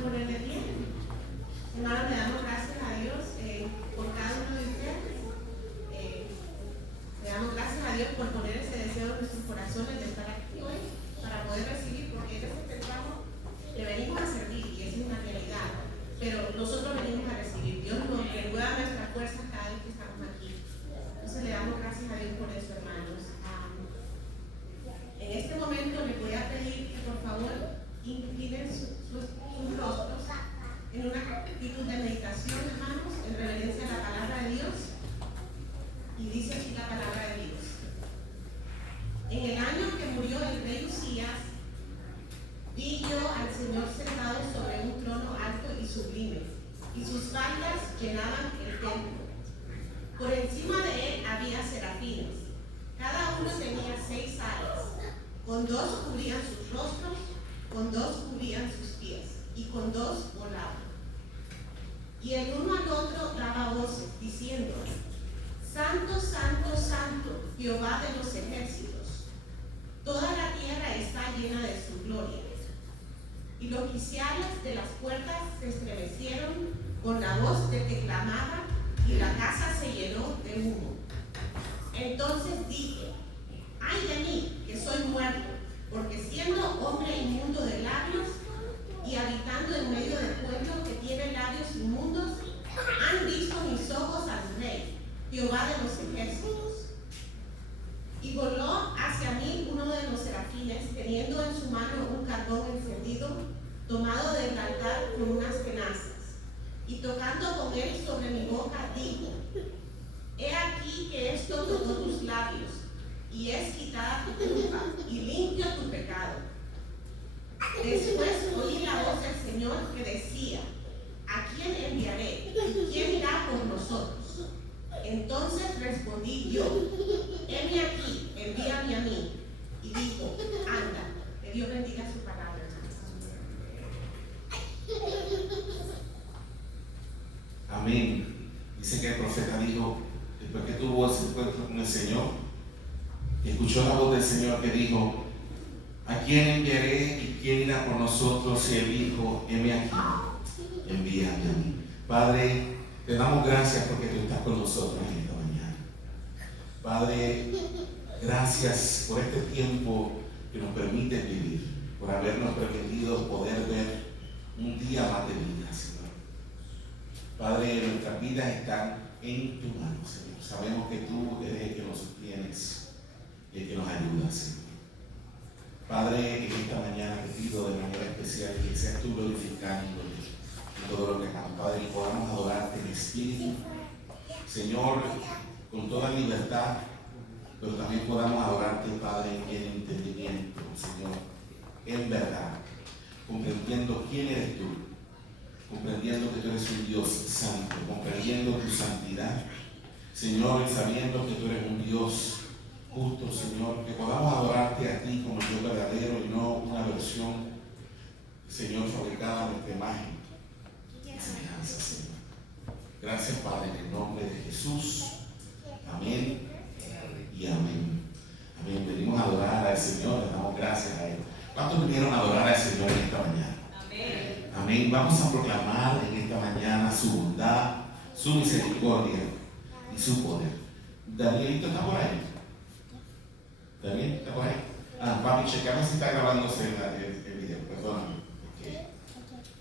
pueden poner de pie. Hermanos, le damos gracias a Dios por cada uno de ustedes. Le damos gracias a Dios por poner ese deseo en nuestros corazones de estar aquí hoy para poder recibir, porque en este pensamos que venimos a servir y esa es una realidad. Pero nosotros venimos a recibir. Dios nos renueva nuestras fuerzas cada vez que estamos aquí. Entonces le damos gracias a Dios por eso, hermanos. En este momento les voy a pedir que por favor inclinen sus rostros en una actitud de meditación, hermanos, en reverencia a la palabra de Dios. Y dice así la palabra de Dios: en el año que murió el rey Usías, vi yo al Señor sentado sobre un trono alto y sublime, y sus faldas llenaban el templo. Por encima de él había serafines, cada uno tenía 6 alas, con 2 cubrían sus rostros, con 2 cubrían sus pies, y con 2 volaban. Y el uno al otro daba voces, diciendo: Santo, Santo, Santo, Jehová de los ejércitos, toda la tierra está llena de su gloria. Y los quiciales de las puertas se estremecieron con la voz de que clamaba, y la casa se llenó de humo. Entonces dije: ay de mí, que soy muerto, porque siendo hombre inmundo de labios y habitando en medio del pueblo que tiene labios inmundos, han visto mis ojos al Rey, Jehová de los ejércitos. Y voló hacia mí uno de los serafines, teniendo en su mano un carbón encendido, tomado del altar con unas tenazas, y tocando con él sobre mi boca, dijo: he aquí que esto tocó tus labios, y es quitada tu culpa, y limpio tu pecado. Después oí la voz del Señor que decía: ¿a quién enviaré? ¿Y quién irá por nosotros? Entonces respondí yo: heme aquí, envíame a mí. Y dijo: anda. Que Dios bendiga su palabra. Amén. Dice que el profeta dijo, después que tuvo ese encuentro con el Señor, escuchó la voz del Señor que dijo: ¿a quién enviaré y quién irá por nosotros? Y él dijo: heme aquí, envíame a mí. Padre, te damos gracias porque tú estás con nosotros en esta mañana. Padre, gracias por este tiempo que nos permite vivir, por habernos permitido poder ver un día más de vida, Señor. Padre, nuestras vidas están en tu mano, Señor. Sabemos que tú eres el que nos sostienes y el que nos ayuda, Señor. Padre, en esta mañana te pido de manera especial que seas tú glorificándote en todo lo que hagamos, Padre, y podamos adorarte en espíritu, Señor, con toda libertad, pero también podamos adorarte, Padre, en entendimiento, Señor, en verdad, comprendiendo quién eres tú, comprendiendo que tú eres un Dios santo, comprendiendo tu santidad, Señor, y sabiendo que tú eres un Dios justo, Señor, que podamos adorarte a ti como Dios verdadero y no una versión, Señor, fabricada a nuestra imagen y semejanza, Señor. Gracias, Padre, en el nombre de Jesús. Amén y amén. Amén. Venimos a adorar al Señor, le damos gracias a Él. ¿Cuántos vinieron a adorar al Señor en esta mañana? Amén. Amén. Vamos a proclamar en esta mañana su bondad, su misericordia y su poder. Danielito está por ahí. ¿Daniel está por ahí? Papi, checame si está grabándose el video. Perdóname. Okay.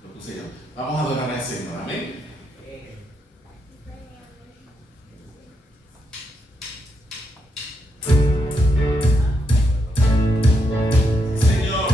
Lo puse yo. Vamos a adorar al Señor. Amén. Señor,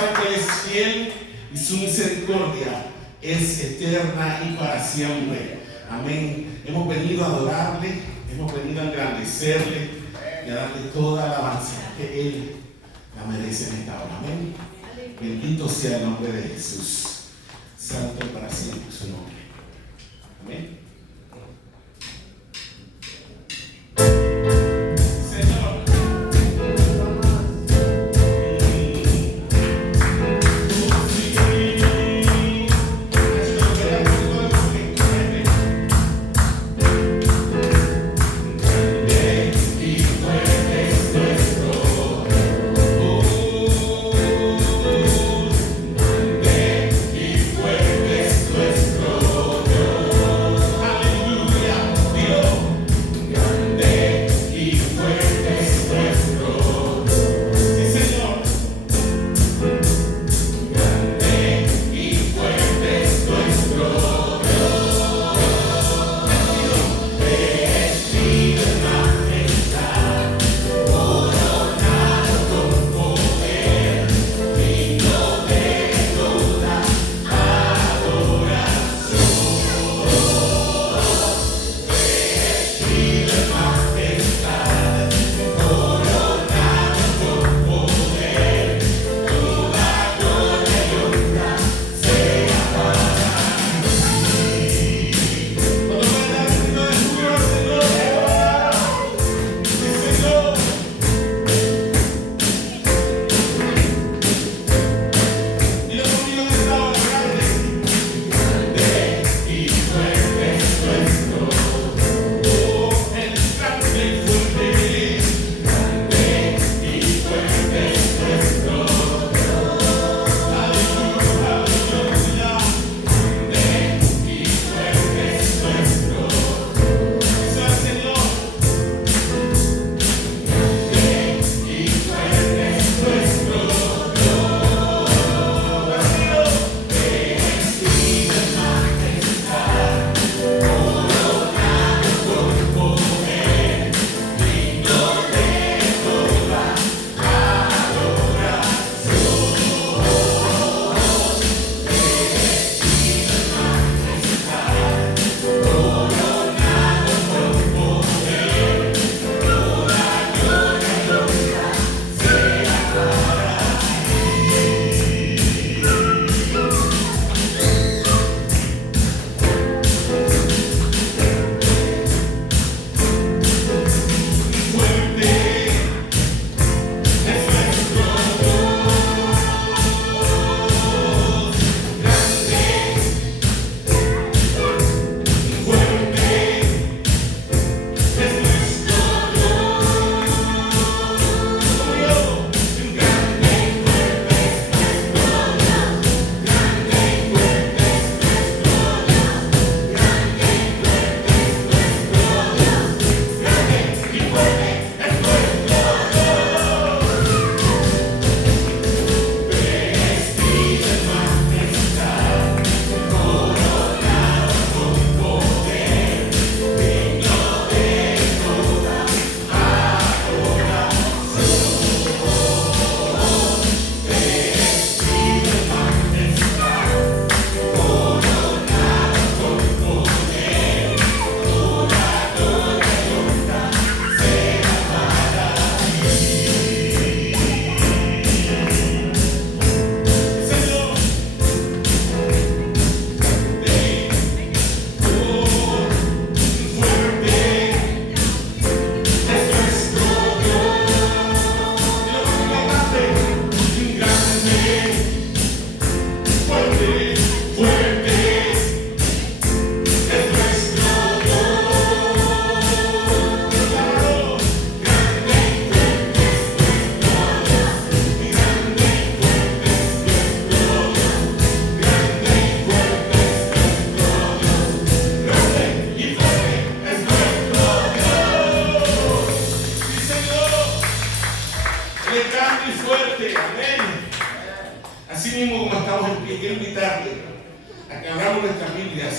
sabe que Él es fiel y su misericordia es eterna y para siempre. Amén. Hemos venido a adorarle, hemos venido a engrandecerle y a darle toda la alabanza que Él la merece en esta hora. Amén. Bendito sea el nombre de Jesús. Santo para siempre su nombre. Amén.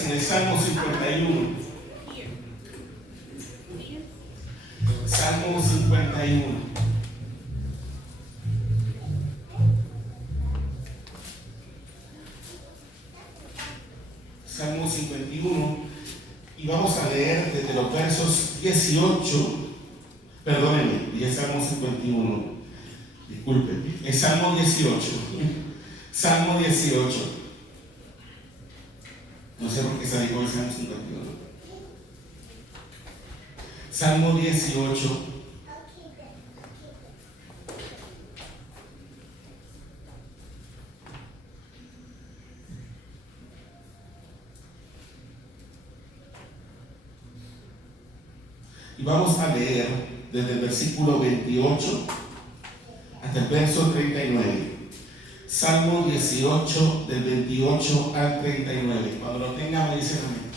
En el Salmo 51. Salmo 51. Salmo 51, y vamos a leer desde los versos 18, perdónenme, dije Salmo 51, disculpen, es Salmo 18, Salmo 18, no sé por qué salí con el Salmo 51, Salmo 18, y vamos a leer desde el versículo 28 hasta el verso 39. Salmo 18, del 28 al 39. Cuando lo tengan me dicen amén.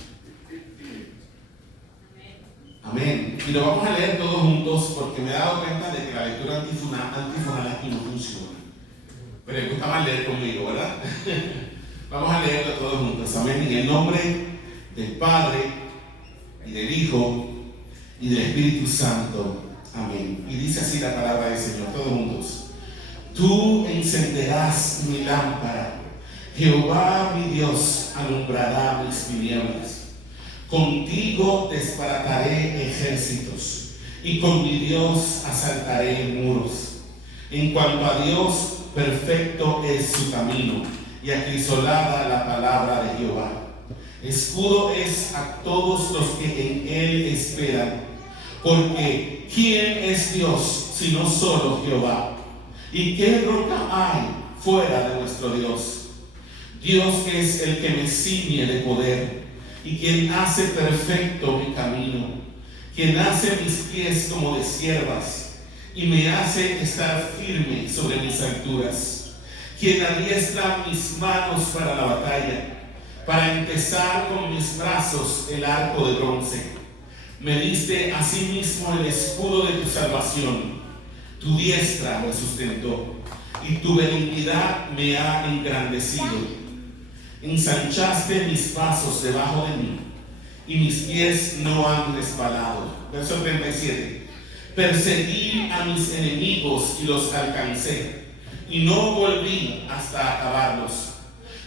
Amén. Y lo vamos a leer todos juntos porque me he dado cuenta de que la lectura antifonal aquí no funciona. Pero me gusta más leer conmigo, ¿verdad? Vamos a leerlo todos juntos. Amén. En el nombre del Padre y del Hijo y del Espíritu Santo. Amén. Y dice así la palabra del Señor, todos juntos. Tú encenderás mi lámpara, Jehová mi Dios alumbrará mis tinieblas. Contigo desbarataré ejércitos y con mi Dios asaltaré muros. En cuanto a Dios, perfecto es su camino y acrisolada la palabra de Jehová. Escudo es a todos los que en él esperan, porque ¿quién es Dios sino solo Jehová? ¿Y qué roca hay fuera de nuestro Dios? Dios es el que me ciñe de poder y quien hace perfecto mi camino, quien hace mis pies como de ciervas y me hace estar firme sobre mis alturas, quien adiestra mis manos para la batalla, para empezar con mis brazos el arco de bronce. Me diste asimismo el escudo de tu salvación. Tu diestra me sustentó y tu benignidad me ha engrandecido. Ensanchaste mis pasos debajo de mí y mis pies no han resbalado. Verso 37. Perseguí a mis enemigos y los alcancé y no volví hasta acabarlos.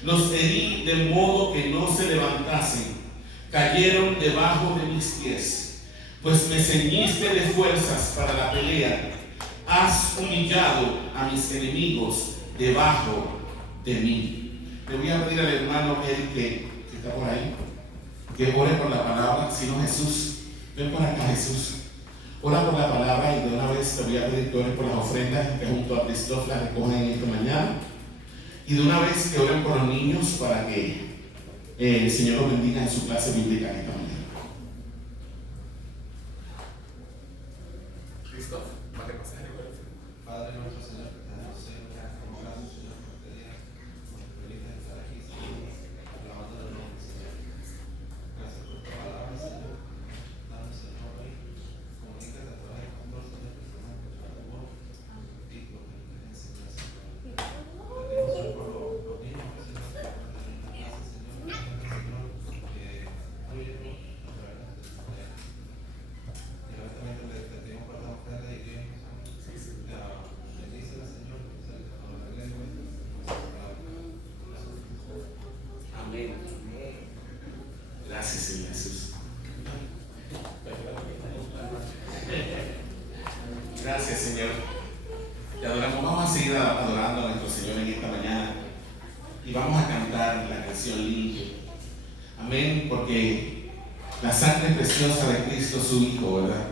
Los herí de modo que no se levantasen, cayeron debajo de mis pies, pues me ceñiste de fuerzas para la pelea. Has humillado a mis enemigos debajo de mí. Le voy a pedir al hermano Eric que está por ahí, que ore por la palabra. Si no, Jesús, ven por acá, Jesús. Ora por la palabra y de una vez te voy a pedir que ores por las ofrendas que junto a Cristóf las recogen esta mañana. Y de una vez que oren por los niños para que el Señor los bendiga en su clase bíblica esta mañana. Cristóf, vale pasar. Padre nuestro, Señor, que te damos siempre, como gracias, Señor, por este día, por el privilegio de estar aquí, Señor, alabando el nombre, Señor. Gracias por tu palabra, Señor. Danos, Señor, hoy, comunícate a través del pastor, Señor, que estamos escuchando tu voz, y por lo que nos enseñas, Señor. Pedimos hoy por los niños, Señor, que están en la casa, Señor, Señor, que fluye a través de esta tarea. Y ahora también te pedimos por la ofrenda de Dios. Amén. Gracias, Señor Jesús. Gracias, Señor. Te adoramos. Vamos a seguir adorando a nuestro Señor en esta mañana y vamos a cantar la canción limpio. Amén, porque la sangre preciosa de Cristo, su Hijo, ¿verdad?,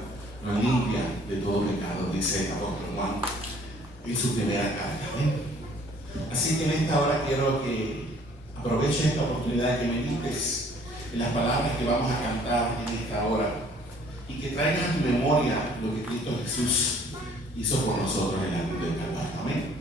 nos limpia de todo pecado, dice el apóstol Juan en su primera carta. Amén. Así que en esta hora quiero que aproveche esta oportunidad que medites en las palabras que vamos a cantar en esta hora y que traigas a tu memoria lo que Cristo Jesús hizo por nosotros en la cruz del Calvario. Amén.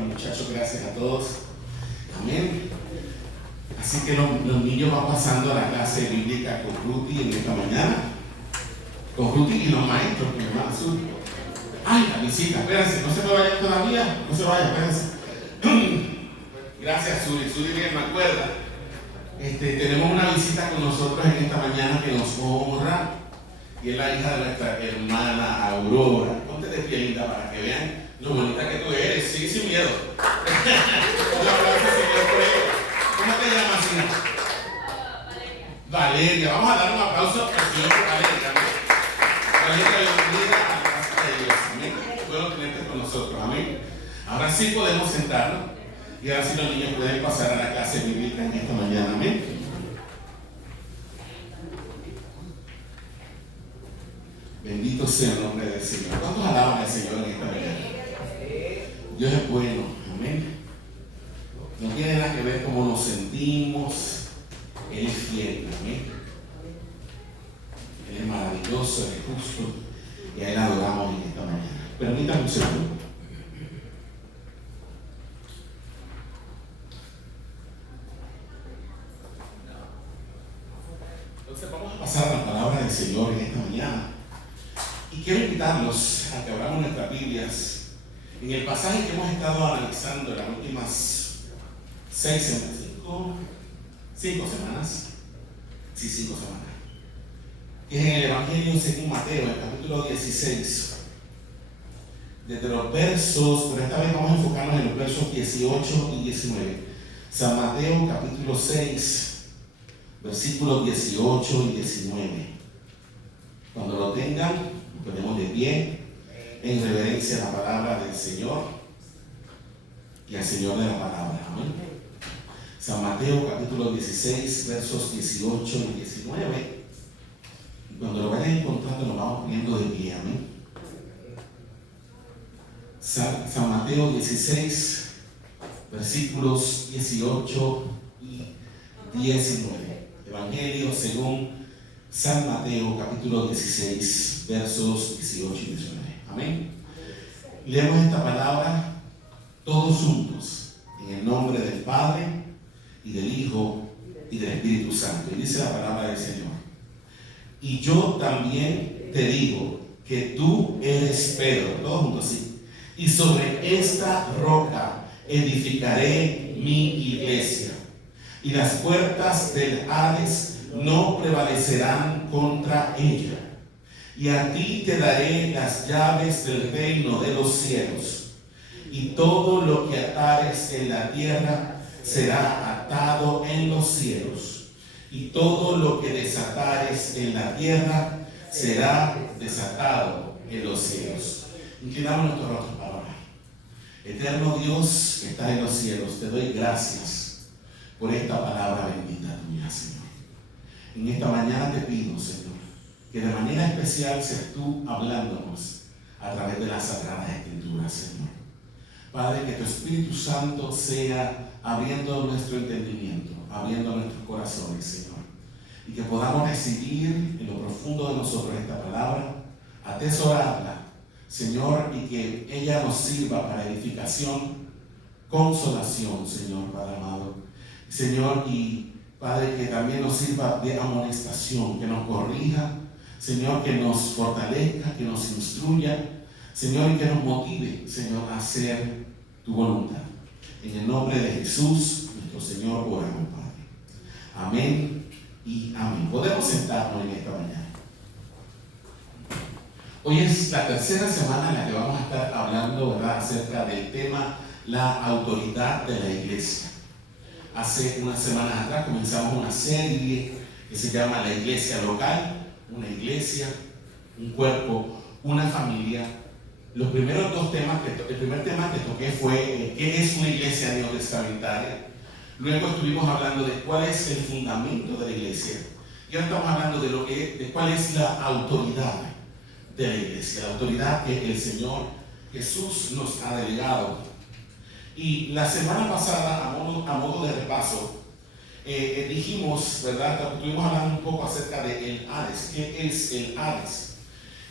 los muchachos, gracias a todos. Amén. Así que los niños van pasando a la clase bíblica con Ruti en esta mañana. Con Ruti y los maestros, mi hermano Azul. Ay, la visita, espérense, no se me vayan todavía, no se vayan, espérense. Gracias, Suri bien me acuerda. Tenemos una visita con nosotros en esta mañana que nos honra. Y es la hija de nuestra hermana Aurora. Ponte de pie, linda, para que vean lo bonita que tú eres, sí, sin miedo. Un aplauso, Señor, por ella. ¿Cómo te llamas, hija? Valeria. Vamos a dar un aplauso al Señor por Valeria. Valeria, bienvenida a la casa de Dios. Amén. Bueno tenerte con nosotros. Amén. Ahora sí podemos sentarnos. Y ahora sí los niños pueden pasar a la clase bíblica en esta mañana. Amén. Bendito sea el nombre del Señor. ¿Cuántos alaban al Señor en esta mañana? Dios es bueno. Amén. No tiene nada que ver cómo nos sentimos. Él es fiel. Amén. Él es maravilloso, Él es justo. Y a Él adoramos en esta mañana. Permítanme un segundo. Entonces vamos a pasar a la palabra del Señor en esta mañana. Y quiero invitarlos a que abramos nuestras Biblias en el pasaje que hemos estado analizando en las últimas 5 semanas. Sí, 5 semanas. Que es en el Evangelio según Mateo, el capítulo 16. Desde los versos, pero esta vez vamos a enfocarnos en los versos 18 y 19. San Mateo, capítulo 6, versículos 18 y 19. Cuando lo tengan, nos ponemos de pie en reverencia a la palabra del Señor y al Señor de la palabra. Amén. San Mateo capítulo 16, versos 18 y 19. Y cuando lo vayan encontrando, nos vamos poniendo de pie. Amén. San Mateo 16, versículos 18 y 19. Evangelio según San Mateo capítulo 16, versos 18 y 19. Amén. Leemos esta palabra todos juntos en el nombre del Padre y del Hijo y del Espíritu Santo. Y dice la palabra del Señor: y yo también te digo que tú eres Pedro, todos juntos así, y sobre esta roca edificaré mi iglesia, y las puertas del Hades no prevalecerán contra ella. Y a ti te daré las llaves del reino de los cielos. Y todo lo que atares en la tierra será atado en los cielos. Y todo lo que desatares en la tierra será desatado en los cielos. Inclinamos nuestros rostros para orar. Eterno Dios que estás en los cielos, te doy gracias por esta palabra bendita tuya, Señor. En esta mañana te pido, Señor, que de manera especial seas tú hablándonos a través de las Sagradas Escrituras, Señor. Padre, que tu Espíritu Santo sea abriendo nuestro entendimiento, abriendo nuestros corazones, Señor. Y que podamos recibir en lo profundo de nosotros esta palabra, atesorarla, Señor, y que ella nos sirva para edificación, consolación, Señor, Padre amado. Señor, y Padre, que también nos sirva de amonestación, que nos corrija, Señor, que nos fortalezca, que nos instruya, Señor, y que nos motive, Señor, a hacer tu voluntad. En el nombre de Jesús, nuestro Señor, oramos, Padre. Amén y amén. Podemos sentarnos en esta mañana. Hoy es la tercera semana en la que vamos a estar hablando, ¿verdad?, acerca del tema la autoridad de la iglesia. Hace unas semanas atrás comenzamos una serie que se llama La Iglesia Local, una iglesia, un cuerpo, una familia. Los primeros dos temas, el primer tema que toqué fue ¿qué es una iglesia neotestamentaria? Luego estuvimos hablando de cuál es el fundamento de la iglesia. Y ahora estamos hablando de cuál es la autoridad de la iglesia, la autoridad que el Señor Jesús nos ha delegado. Y la semana pasada, a modo de repaso, dijimos, ¿verdad? Estuvimos hablando un poco acerca del Hades. ¿Qué es el Hades?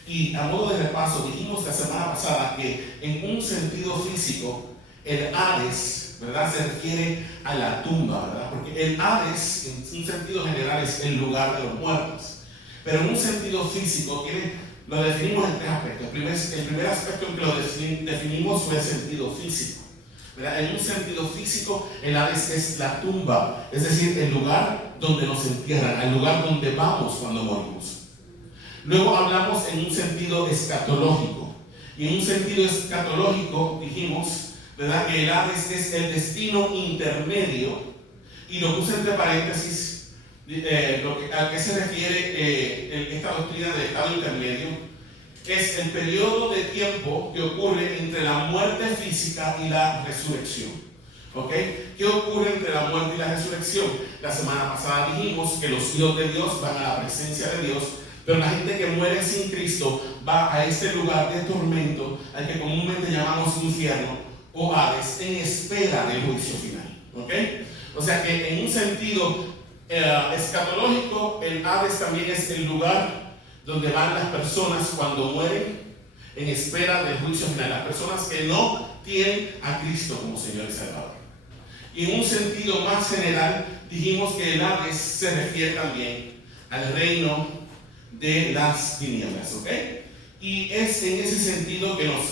Y a modo de repaso, dijimos la semana pasada que en un sentido físico, el Hades, ¿verdad?, se refiere a la tumba, ¿verdad? Porque el Hades, en un sentido general, es el lugar de los muertos. Pero en un sentido físico, lo definimos en tres aspectos. El primer aspecto en que lo definimos fue el sentido físico, ¿verdad? En un sentido físico, el Hades es la tumba, es decir, el lugar donde nos entierran, el lugar donde vamos cuando morimos. Luego hablamos en un sentido escatológico. Y en un sentido escatológico dijimos, ¿verdad?, que el Hades es el destino intermedio. Y lo puse entre paréntesis, a qué se refiere esta doctrina del estado intermedio. Es el periodo de tiempo que ocurre entre la muerte física y la resurrección. ¿Ok? ¿Qué ocurre entre la muerte y la resurrección? La semana pasada dijimos que los hijos de Dios van a la presencia de Dios, pero la gente que muere sin Cristo va a este lugar de tormento, al que comúnmente llamamos infierno o Hades, en espera del juicio final. ¿Ok? O sea que en un sentido escatológico, el Hades también es el lugar donde van las personas cuando mueren en espera del juicio final, las personas que no tienen a Cristo como Señor y Salvador. Y en un sentido más general, dijimos que el Hades se refiere también al reino de las tinieblas, ¿ok? Y es en ese sentido que nos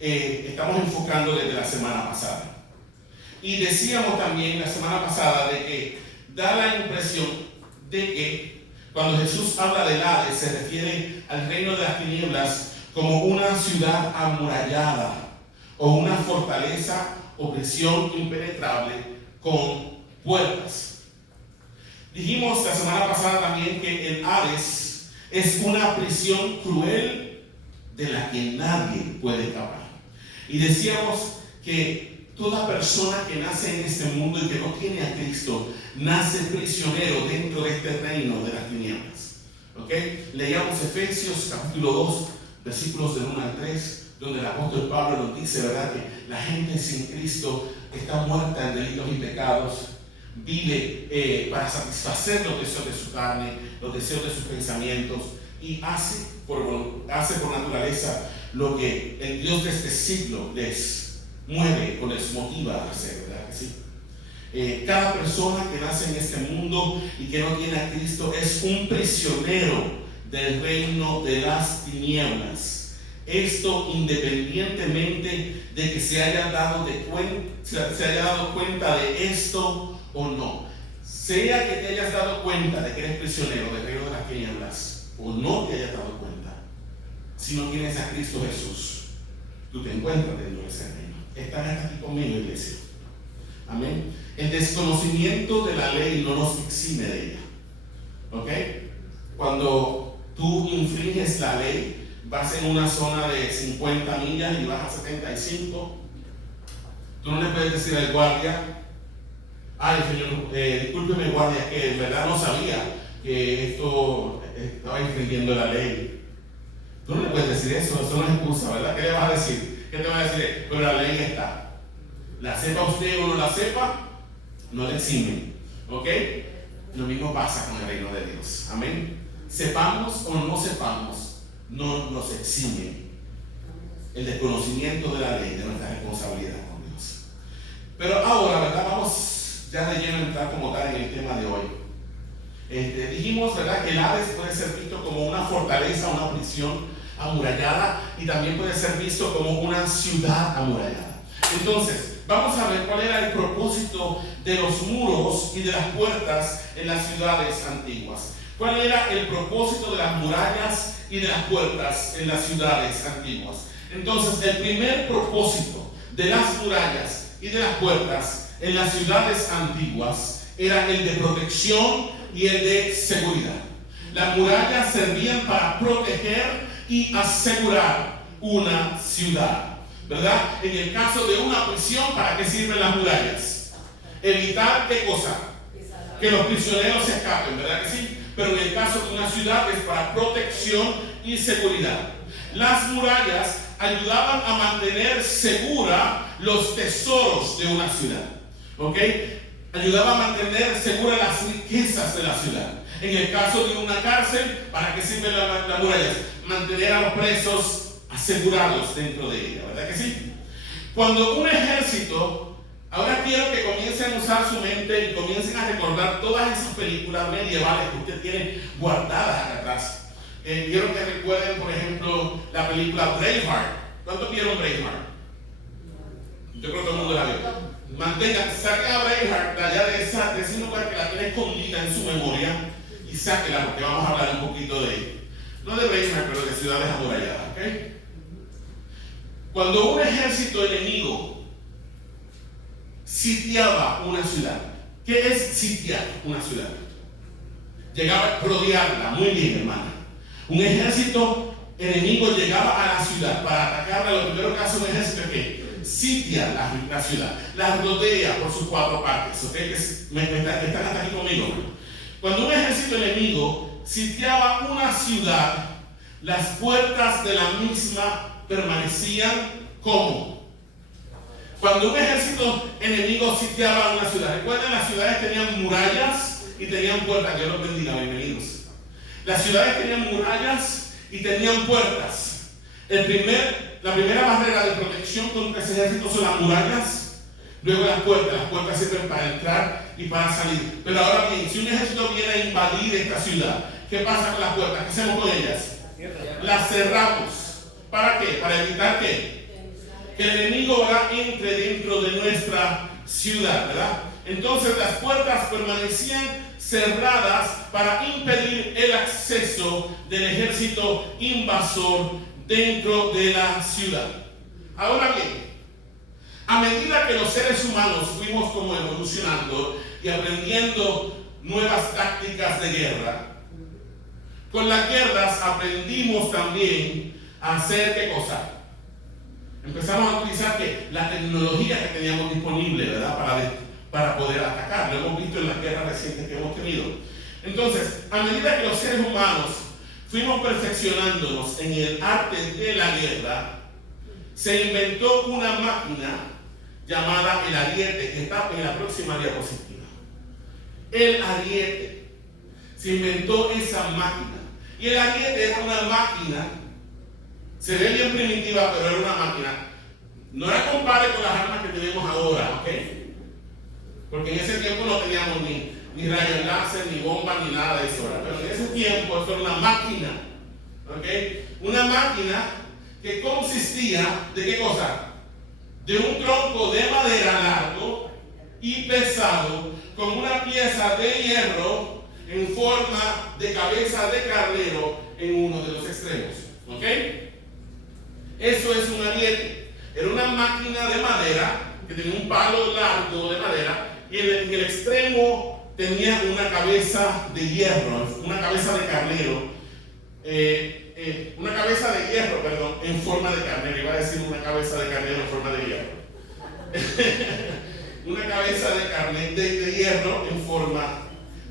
estamos enfocando desde la semana pasada. Y decíamos también la semana pasada de que da la impresión de que cuando Jesús habla del Hades se refiere al reino de las tinieblas como una ciudad amurallada o una fortaleza o prisión impenetrable con puertas. Dijimos la semana pasada también que el Hades es una prisión cruel de la que nadie puede escapar. Y decíamos que toda persona que nace en este mundo y que no tiene a Cristo, nace prisionero dentro de este reino de las tinieblas. ¿Ok? Leíamos Efesios capítulo 2, versículos del 1 al 3, donde el apóstol Pablo nos dice, ¿verdad?, que la gente sin Cristo está muerta en delitos y pecados, vive para satisfacer los deseos de su carne, los deseos de sus pensamientos, y hace por naturaleza lo que el Dios de este siglo les mueve o les motiva a hacer, ¿verdad que sí? Cada persona que nace en este mundo y que no tiene a Cristo es un prisionero del reino de las tinieblas. Esto independientemente de que se haya dado cuenta de esto o no. Sea que te hayas dado cuenta de que eres prisionero del reino de las tinieblas o no te hayas dado cuenta, si no tienes a Cristo Jesús, tú te encuentras dentro de ese reino. Están aquí conmigo, iglesia. Amén. El desconocimiento de la ley no nos exime de ella. ¿Ok? Cuando tú infringes la ley, vas en una zona de 50 millas y vas a 75, tú no le puedes decir al guardia, ay señor, discúlpeme guardia, que en verdad no sabía que esto estaba infringiendo la ley. Tú no le puedes decir eso no es excusa, ¿verdad? ¿Qué le vas a decir? ¿Qué te va a decir? Pero la ley está. La sepa usted o no la sepa, no le eximen. ¿Ok? Lo mismo pasa con el reino de Dios. Amén. Sepamos o no sepamos, no nos eximen el desconocimiento de la ley, de nuestra responsabilidad con Dios. Pero ahora, ¿verdad?, vamos ya de lleno a entrar como tal en el tema de hoy. Dijimos, ¿verdad?, que el Hades puede ser visto como una fortaleza, una prisión amurallada, y también puede ser visto como una ciudad amurallada. Entonces, vamos a ver cuál era el propósito de los muros y de las puertas en las ciudades antiguas. ¿Cuál era el propósito de las murallas y de las puertas en las ciudades antiguas? Entonces, el primer propósito de las murallas y de las puertas en las ciudades antiguas era el de protección y el de seguridad. Las murallas servían para proteger y asegurar una ciudad, ¿verdad? En el caso de una prisión, ¿para qué sirven las murallas? Evitar, ¿qué cosa? Que los prisioneros se escapen, ¿verdad que sí? Pero en el caso de una ciudad es para protección y seguridad. Las murallas ayudaban a mantener segura los tesoros de una ciudad, ¿ok? Ayudaba a mantener seguras las riquezas de la ciudad. En el caso de una cárcel, ¿para qué sirven las murallas? Mantener a los presos asegurados dentro de ella, ¿verdad que sí? Cuando un ejército, ahora quiero que comiencen a usar su mente y comiencen a recordar todas esas películas medievales que usted tiene guardadas acá atrás. Quiero que recuerden, por ejemplo, la película Braveheart. ¿Cuántos vieron Braveheart? Yo creo que todo el mundo la vio. Mantengan, saquen a Braveheart de allá de ese lugar que la tiene escondida en su memoria y sáquela porque vamos a hablar un poquito de, no de Braveheart, pero de ciudades amuralladas, ¿ok? Cuando un ejército enemigo sitiaba una ciudad, ¿qué es sitiar una ciudad? Llegaba a rodearla, muy bien, hermana. Un ejército enemigo llegaba a la ciudad para atacarla. Lo primero que hace un ejército es que sitia la ciudad, la rodea por sus cuatro partes. ¿Okay? Están hasta aquí conmigo. Cuando un ejército enemigo sitiaba una ciudad, las puertas de la misma permanecían como. Cuando un ejército enemigo sitiaba una ciudad, recuerden, las ciudades tenían murallas y tenían puertas. Dios los bendiga, bienvenidos. Las ciudades tenían murallas y tenían puertas. La primera barrera de protección contra ese ejército son las murallas, luego las puertas sirven para entrar y para salir. Pero ahora bien, si un ejército viene a invadir esta ciudad, ¿qué pasa con las puertas? ¿Qué hacemos con ellas? Las cerramos. ¿Para qué? Para evitar que el enemigo entre dentro de nuestra ciudad, ¿verdad? Entonces las puertas permanecían cerradas para impedir el acceso del ejército invasor dentro de la ciudad. Ahora bien, a medida que los seres humanos fuimos como evolucionando y aprendiendo nuevas tácticas de guerra, con las guerras aprendimos también a hacer ¿qué cosa? Empezamos a utilizar la tecnología que teníamos disponible, ¿verdad? Para poder atacar. Lo hemos visto en las guerras recientes que hemos tenido. Entonces, a medida que los seres humanos fuimos perfeccionándonos en el arte de la guerra, se inventó una máquina llamada el ariete, que está en la próxima diapositiva. El ariete. Se inventó esa máquina. Y el ariete era una máquina, se ve bien primitiva, pero era una máquina. No la compare con las armas que tenemos ahora, ¿ok? Porque en ese tiempo no teníamos ni rayos láser, ni bombas, ni nada de eso. Pero en ese tiempo eso era una máquina, ¿ok? Una máquina que consistía de ¿qué cosa? De un tronco de madera largo y pesado con una pieza de hierro en forma de cabeza de carnero en uno de los extremos, ¿ok? Eso es un ariete. Era una máquina de madera que tenía un palo largo de madera y en el extremo tenía una cabeza de hierro, una cabeza de carnero, una cabeza de hierro, perdón, en forma de carnero. Iba a decir una cabeza de carnero en forma de hierro. Una cabeza de hierro en forma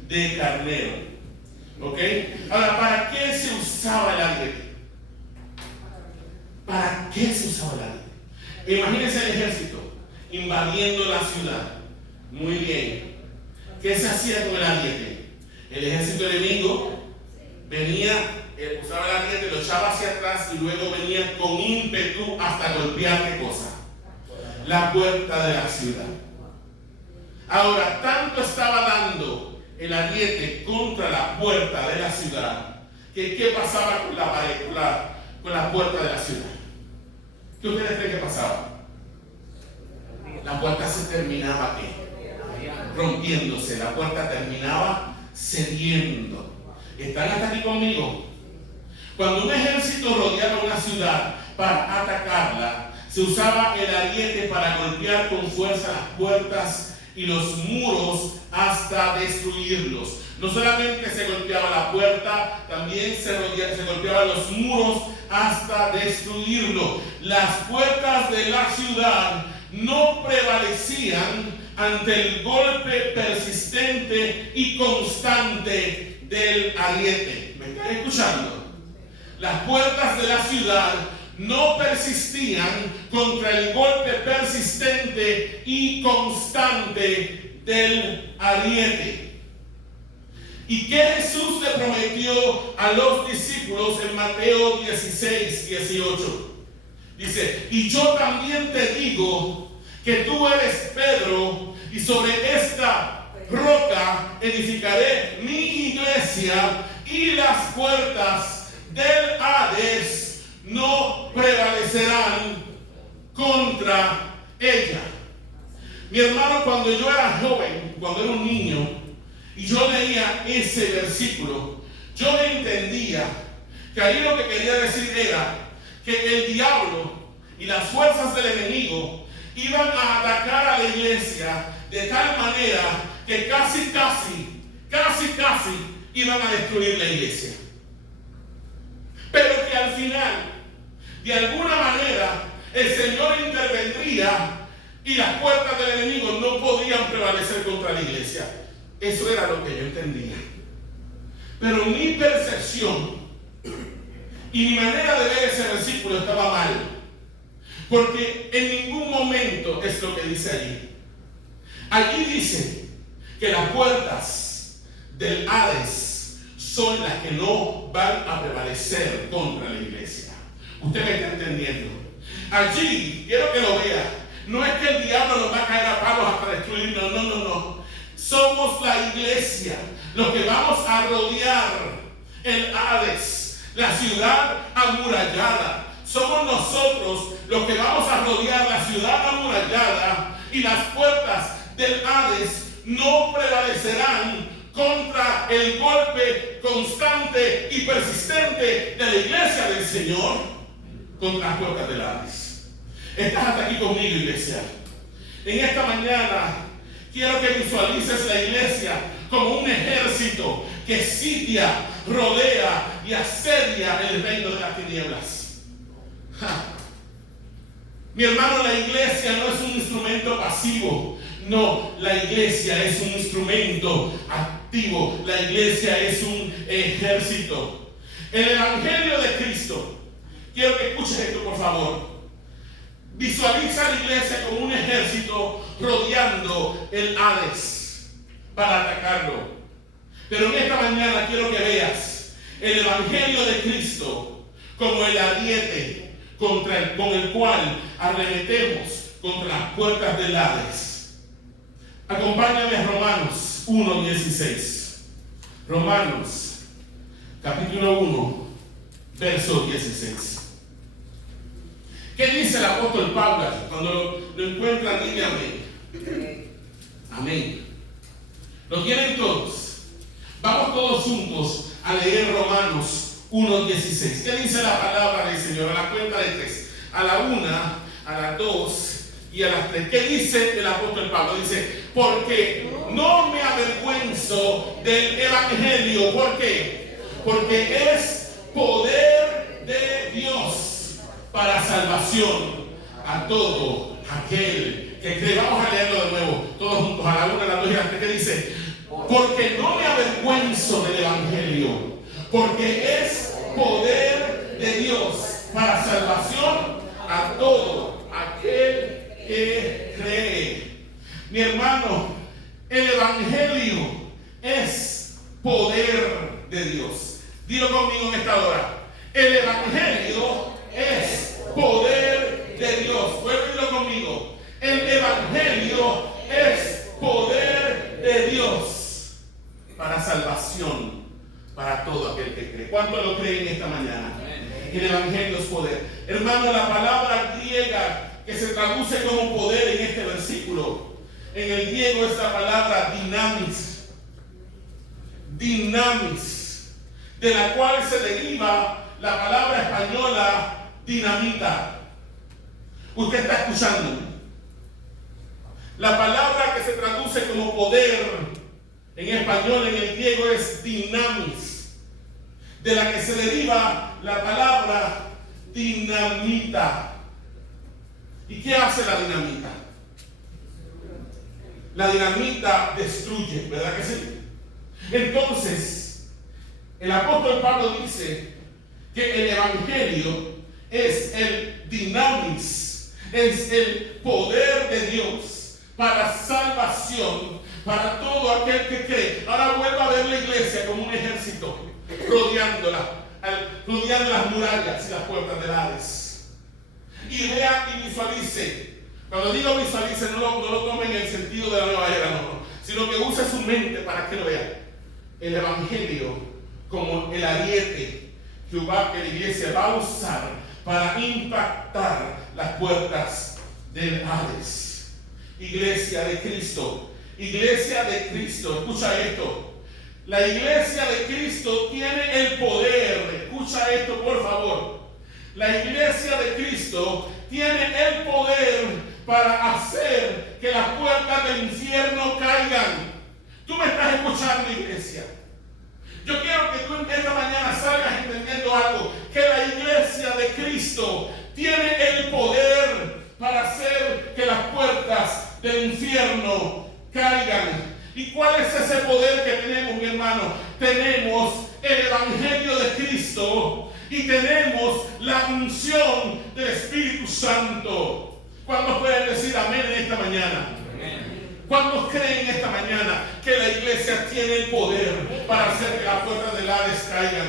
de carnero. ¿Ok? Ahora, ¿para qué se usaba el ariete? ¿Para qué se usaba el ariete? Imagínense el ejército invadiendo la ciudad. Muy bien. ¿Qué se hacía con el ariete? El ejército enemigo venía, usaba el ariete, lo echaba hacia atrás y luego venía con ímpetu hasta golpear ¿qué cosa? La puerta de la ciudad. Ahora, tanto estaba dando el ariete contra la puerta de la ciudad que ¿qué pasaba con la pared, con la puerta de la ciudad? ¿Qué ustedes creen que pasaba? La puerta se terminaba ¿qué? Rompiéndose, la puerta terminaba cediendo. ¿Están hasta aquí conmigo? Cuando un ejército rodeaba una ciudad para atacarla, se usaba el ariete para golpear con fuerza las puertas y los muros hasta destruirlos. No solamente se golpeaba la puerta, también se golpeaban los muros hasta destruirlo. Las puertas de la ciudad no prevalecían ante el golpe persistente y constante del ariete. ¿Me están escuchando? Las puertas de la ciudad no persistían contra el golpe persistente y constante del ariete. ¿Y qué Jesús le prometió a los discípulos en Mateo 16, 18? Dice, y yo también te digo que tú eres Pedro, y sobre esta roca edificaré mi iglesia, y las puertas del Hades no prevalecerán contra ella. Mi hermano, cuando yo era joven, cuando era un niño, y yo leía ese versículo, yo entendía que ahí lo que quería decir era que el diablo y las fuerzas del enemigo iban a atacar a la iglesia de tal manera que casi iban a destruir la iglesia. Pero que al final, de alguna manera, el Señor intervendría y las puertas del enemigo no podían prevalecer contra la iglesia. Eso era lo que yo entendía. Pero mi percepción y mi manera de ver ese versículo estaba mal. Porque en ningún momento es lo que dice allí. Allí dice que las puertas del Hades son las que no van a prevalecer contra la iglesia. Usted me está entendiendo. Allí, quiero que lo vea, no es que el diablo nos va a caer a palos hasta destruirnos, no. Somos la iglesia los que vamos a rodear el Hades, la ciudad amurallada. Somos nosotros los que vamos a rodear la ciudad amurallada, y las puertas del Hades no prevalecerán contra el golpe constante y persistente de la iglesia del Señor contra las puertas del Hades. Estás hasta aquí conmigo, iglesia. En esta mañana quiero que visualices la iglesia como un ejército que sitia, rodea y asedia el reino de las tinieblas. Mi hermano, la iglesia no es un instrumento pasivo. No, la iglesia es un instrumento activo. La iglesia es un ejército. El evangelio de Cristo, quiero que escuches esto, por favor. Visualiza a la iglesia como un ejército rodeando el Hades para atacarlo. Pero en esta mañana quiero que veas el evangelio de Cristo como el ariete con el cual arremetemos contra las puertas del Hades. Acompáñame a Romanos 1:16. Romanos capítulo 1, verso 16. ¿Qué dice el apóstol Pablo? Cuando lo encuentran, dime amén. Amén. ¿Lo tienen todos? Vamos todos juntos a leer Romanos 1:16. ¿Qué dice la palabra del Señor? A la cuenta de 3. A la 1, a las 2 y a las 3. ¿Qué dice el apóstol Pablo? Dice, porque no me avergüenzo del evangelio. ¿Por qué? Porque es poder de Dios para salvación a todo aquel que cree. Vamos a leerlo de nuevo, todos juntos, a la 1, a la 2 y a las 3. ¿Qué dice? Porque no me avergüenzo del evangelio, porque es poder de Dios para salvación a todo aquel que cree. Mi hermano, el evangelio es poder de Dios. Dilo conmigo en esta hora. El evangelio es poder de Dios. Vuelve y dilo conmigo. El evangelio es poder de Dios para salvación para todo aquel que cree. ¿Cuánto lo creen esta mañana? El evangelio es poder. Hermano, la palabra griega que se traduce como poder en este versículo, en el griego es la palabra dinamis. Dinamis, de la cual se deriva la palabra española dinamita. Usted está escuchando. La palabra que se traduce como poder en español, en el griego, es dinamis, de la que se deriva la palabra dinamita. ¿Y qué hace la dinamita? La dinamita destruye, ¿verdad que sí? Entonces, el apóstol Pablo dice que el evangelio es el dinamis, es el poder de Dios para salvación para todo aquel que cree. Ahora vuelva a ver la iglesia como un ejército rodeando las murallas y las puertas del Hades. y vea y visualice. Cuando digo visualice, no lo tome en el sentido de la nueva era, no, sino que use su mente para que lo vea. El Evangelio como el ariete que la iglesia va a usar para impactar las puertas del Hades. Iglesia de Cristo, escucha esto. La iglesia de Cristo tiene el poder, escucha esto por favor. La iglesia de Cristo tiene el poder para hacer que las puertas del infierno caigan. Tú me estás escuchando, iglesia. Yo quiero que tú esta mañana salgas entendiendo algo, que la iglesia de Cristo tiene el poder para hacer que las puertas del infierno caigan. ¿Y cuál es ese poder que tenemos, mi hermano? Tenemos el Evangelio de Cristo y tenemos la unción del Espíritu Santo. ¿Cuántos pueden decir amén en esta mañana? ¿Cuántos creen esta mañana que la iglesia tiene el poder para hacer que las puertas del Hades caigan?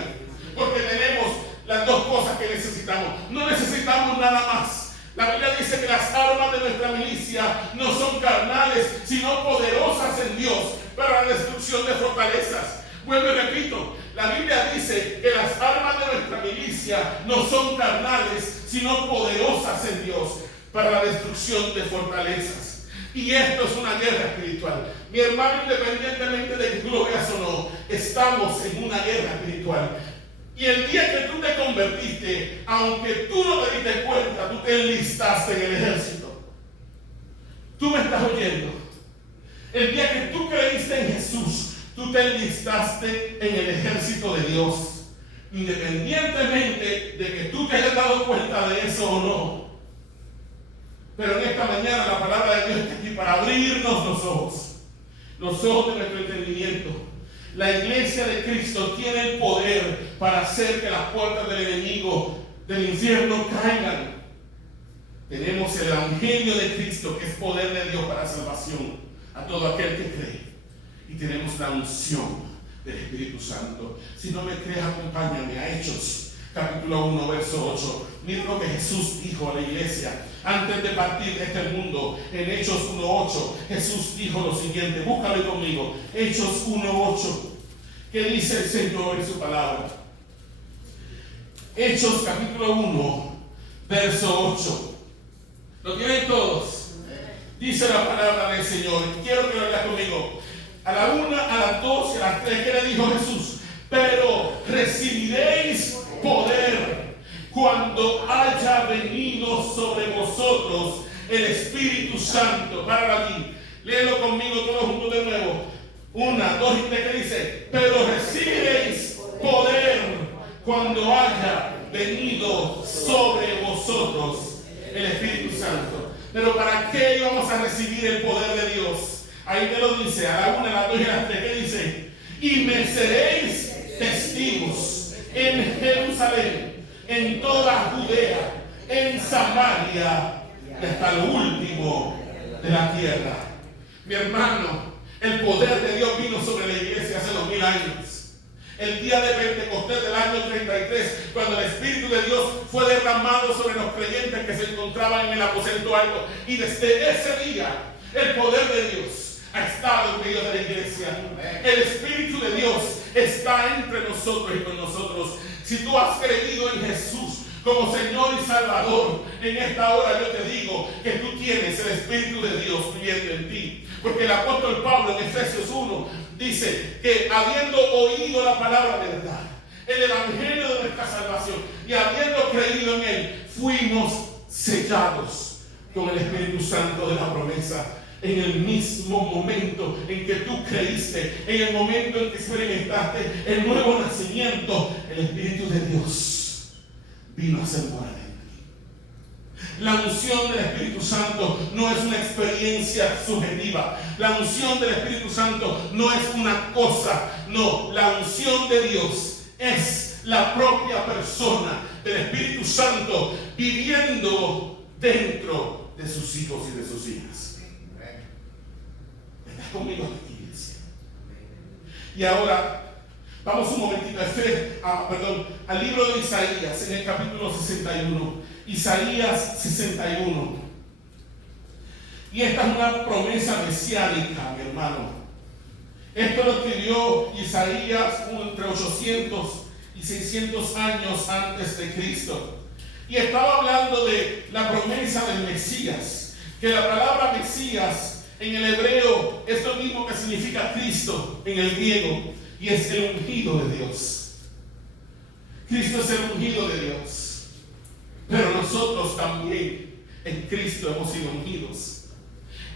Porque tenemos las dos cosas que necesitamos. No necesitamos nada más. La Biblia dice que las armas de nuestra milicia no son carnales, sino poderosas en Dios para la destrucción de fortalezas. Vuelvo y repito, la Biblia dice que las armas de nuestra milicia no son carnales, sino poderosas en Dios para la destrucción de fortalezas. Y esto es una guerra espiritual. Mi hermano, independientemente de que tú lo veas o no, estamos en una guerra espiritual. Y el día que tú te convertiste, aunque tú no te diste cuenta, tú te enlistaste en el ejército. Tú me estás oyendo. El día que tú creíste en Jesús, tú te enlistaste en el ejército de Dios. Independientemente de que tú te hayas dado cuenta de eso o no. Pero en esta mañana la palabra de Dios está aquí para abrirnos los ojos de nuestro entendimiento. La iglesia de Cristo tiene el poder para hacer que las puertas del enemigo, del infierno, caigan. Tenemos el Evangelio de Cristo, que es poder de Dios para salvación a todo aquel que cree. Y tenemos la unción del Espíritu Santo. Si no me crees, acompáñame a Hechos capítulo 1, verso 8. Mira lo que Jesús dijo a la iglesia antes de partir de este mundo. En Hechos 1:8 Jesús dijo lo siguiente, búscalo conmigo. Hechos 1:8. ¿Qué dice el Señor en su palabra? Hechos capítulo 1, verso 8. ¿Lo tienen todos? Dice la palabra del Señor. Quiero que lo leas conmigo. A la 1, a las 2 y a las 3, ¿qué le dijo Jesús? Pero recibiréis poder cuando haya venido sobre vosotros el Espíritu Santo. Para aquí, léelo conmigo todos juntos de nuevo. 1, 2 y 3, ¿qué dice? Pero recibiréis poder cuando haya venido sobre vosotros el Espíritu Santo. Pero ¿para qué íbamos a recibir el poder de Dios? Ahí te lo dice, a la 1, a las 2 y a las 3, ¿qué dice? Y me seréis testigos en Jerusalén, en toda Judea, en Samaria y hasta lo último de la tierra. Mi hermano, el poder de Dios vino sobre la iglesia hace 2000 años. El día de Pentecostés del año 33, cuando el Espíritu de Dios fue derramado sobre los creyentes que se encontraban en el aposento alto. Y desde ese día, el poder de Dios ha estado en medio de la iglesia. El Espíritu de Dios está entre nosotros y con nosotros. Si tú has creído en Jesús como Señor y Salvador, en esta hora yo te digo que tú tienes el Espíritu de Dios viviendo en ti. Porque el apóstol Pablo en Efesios 1 dice que habiendo oído la palabra de verdad, el evangelio de nuestra salvación, y habiendo creído en él, fuimos sellados con el Espíritu Santo de la promesa. En el mismo momento en que tú creíste, en el momento en que experimentaste el nuevo nacimiento, el Espíritu de Dios vino a ser morada en ti. La unción del Espíritu Santo no es una experiencia subjetiva. La unción del Espíritu Santo no es una cosa. No, la unción de Dios es la propia persona del Espíritu Santo viviendo dentro de sus hijos y de sus hijas. ¿Estás conmigo, iglesia? Y ahora, Vamos un momentito al libro de Isaías, en el capítulo 61. Isaías 61. Y esta es una promesa mesiánica, mi hermano. Esto lo escribió Isaías entre 800 y 600 años antes de Cristo. Y estaba hablando de la promesa del Mesías, que la palabra Mesías en el hebreo es lo mismo que significa Cristo en el griego, y es el ungido de Dios. Cristo es el ungido de Dios, pero nosotros también en Cristo hemos sido ungidos.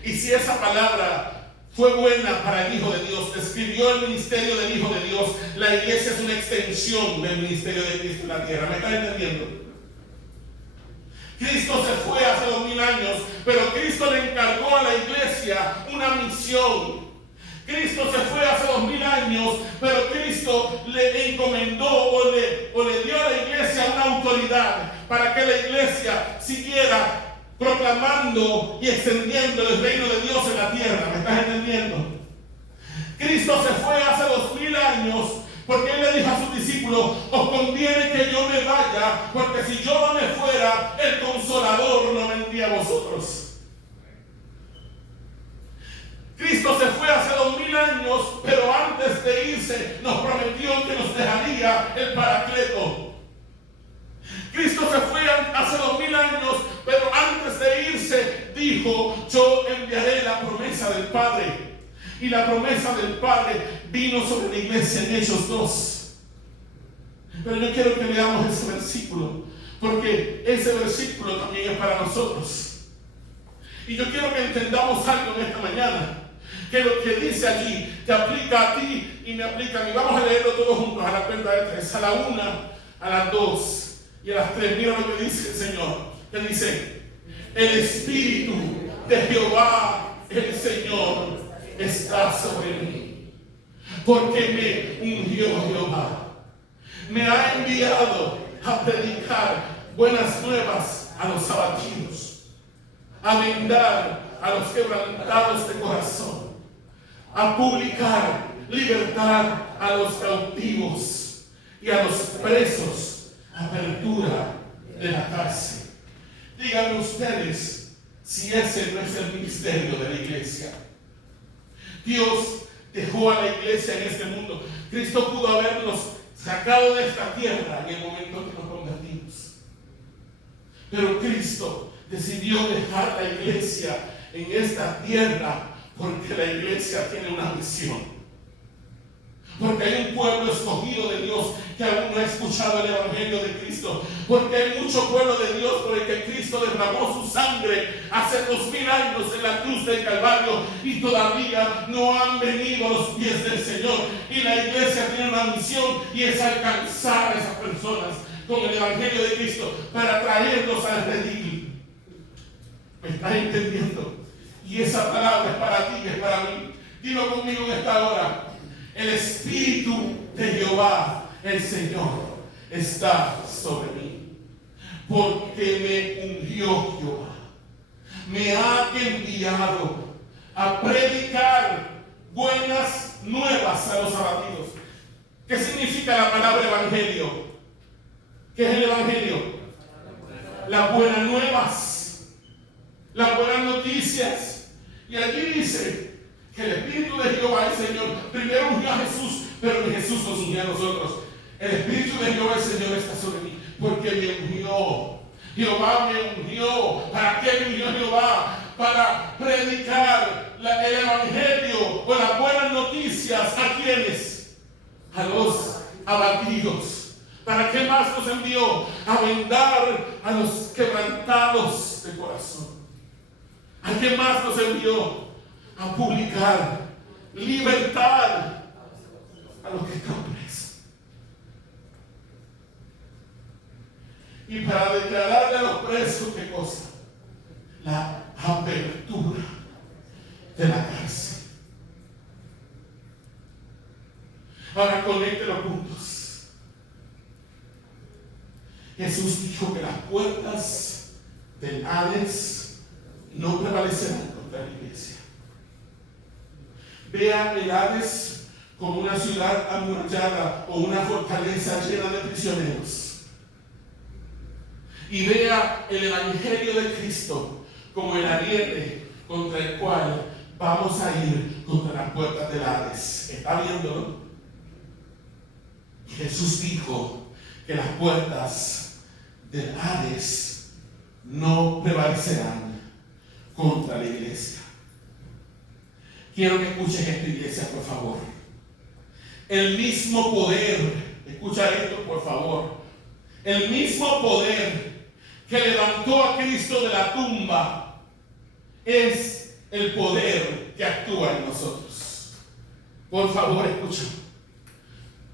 Y si esa palabra fue buena para el Hijo de Dios, describió el ministerio del Hijo de Dios, la iglesia es una extensión del ministerio de Cristo en la tierra. ¿Me están entendiendo? Cristo se fue hace 2000 años, pero Cristo le encargó a la iglesia una misión. Cristo se fue hace 2000 años, pero Cristo le encomendó o le dio a la iglesia una autoridad para que la iglesia siguiera proclamando y extendiendo el reino de Dios en la tierra. ¿Me estás entendiendo? Cristo se fue hace 2000 años porque Él le dijo a sus discípulos: os conviene que yo me vaya, porque si yo no me fuera, el Consolador no vendría a vosotros. Cristo se fue hace 2000 años, pero antes de irse nos prometió que nos dejaría el Paracleto. Cristo se fue hace 2000 años, pero antes de irse dijo: yo enviaré la promesa del Padre. Y la promesa del Padre vino sobre la iglesia en Hechos 2. Pero yo quiero que leamos ese versículo, porque ese versículo también es para nosotros. Y yo quiero que entendamos algo en esta mañana, que lo que dice allí te aplica a ti y me aplica a mí. Vamos a leerlo todos juntos a la cuenta de 3, a la 1, a las 2 y a las 3. Mira lo que dice el Señor. Él dice: el Espíritu de Jehová el Señor está sobre mí, porque me ungió Jehová. Me ha enviado a predicar buenas nuevas a los abatidos, a vendar a los quebrantados de corazón, a publicar libertad a los cautivos y a los presos, apertura de la cárcel. Díganme ustedes si ese no es el ministerio de la iglesia. Dios dejó a la iglesia en este mundo. Cristo pudo habernos sacado de esta tierra en el momento que nos convertimos, pero Cristo decidió dejar la iglesia en esta tierra porque la iglesia tiene una misión. Porque hay un pueblo escogido de Dios que aún no ha escuchado el evangelio de Cristo. Porque hay mucho pueblo de Dios por el que Cristo derramó su sangre hace 2000 años en la cruz del Calvario y todavía no han venido a los pies del Señor. Y la iglesia tiene una misión, y es alcanzar a esas personas con el evangelio de Cristo para traerlos al redil. ¿Me estás entendiendo? Y esa palabra es para ti, es para mí. Dilo conmigo en esta hora: el Espíritu de Jehová el Señor está sobre mí, porque me ungió Jehová. Me ha enviado a predicar buenas nuevas a los abatidos. ¿Qué significa la palabra evangelio? ¿Qué es el evangelio? Las buenas nuevas, las buenas noticias. Y allí dice que el Espíritu de Jehová el Señor primero ungió a Jesús, pero Jesús nos unió a nosotros. El Espíritu de Jehová el Señor está sobre mí, porque me ungió. Jehová me ungió. ¿Para qué me ungió Jehová? Para predicar el evangelio o las buenas noticias. ¿A quiénes? A los abatidos. ¿Para qué más nos envió? A vendar a los quebrantados de corazón. ¿A qué más nos envió? A publicar libertad a los que están presos. Y para declararle a los presos, ¿qué cosa? La apertura de la cárcel. Ahora conecte los puntos. Jesús dijo que las puertas del Hades no prevalecerán contra la iglesia. Vean el Hades como una ciudad amurallada o una fortaleza llena de prisioneros. Y vea el Evangelio de Cristo como el ariete contra el cual vamos a ir contra las puertas del Hades. ¿Está viéndolo? Jesús dijo que las puertas del Hades no prevalecerán contra la iglesia. Quiero que escuchen esto, iglesia, por favor. El mismo poder, escucha esto, por favor. El mismo poder que levantó a Cristo de la tumba es el poder que actúa en nosotros. Por favor, escucha.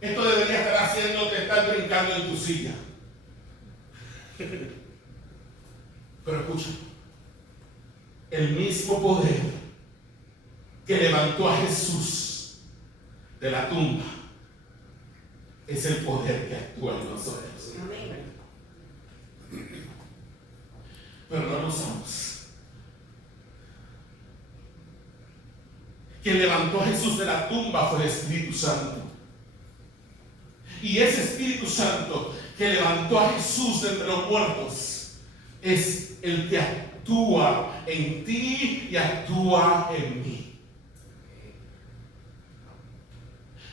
Esto debería estar haciéndote estar brincando en tu silla. Pero escucha. El mismo poder que levantó a Jesús de la tumba es el poder que actúa en nosotros. Pero no lo usamos. Quien levantó a Jesús de la tumba fue el Espíritu Santo. Y ese Espíritu Santo que levantó a Jesús de entre los muertos es el que actúa en ti y actúa en mí.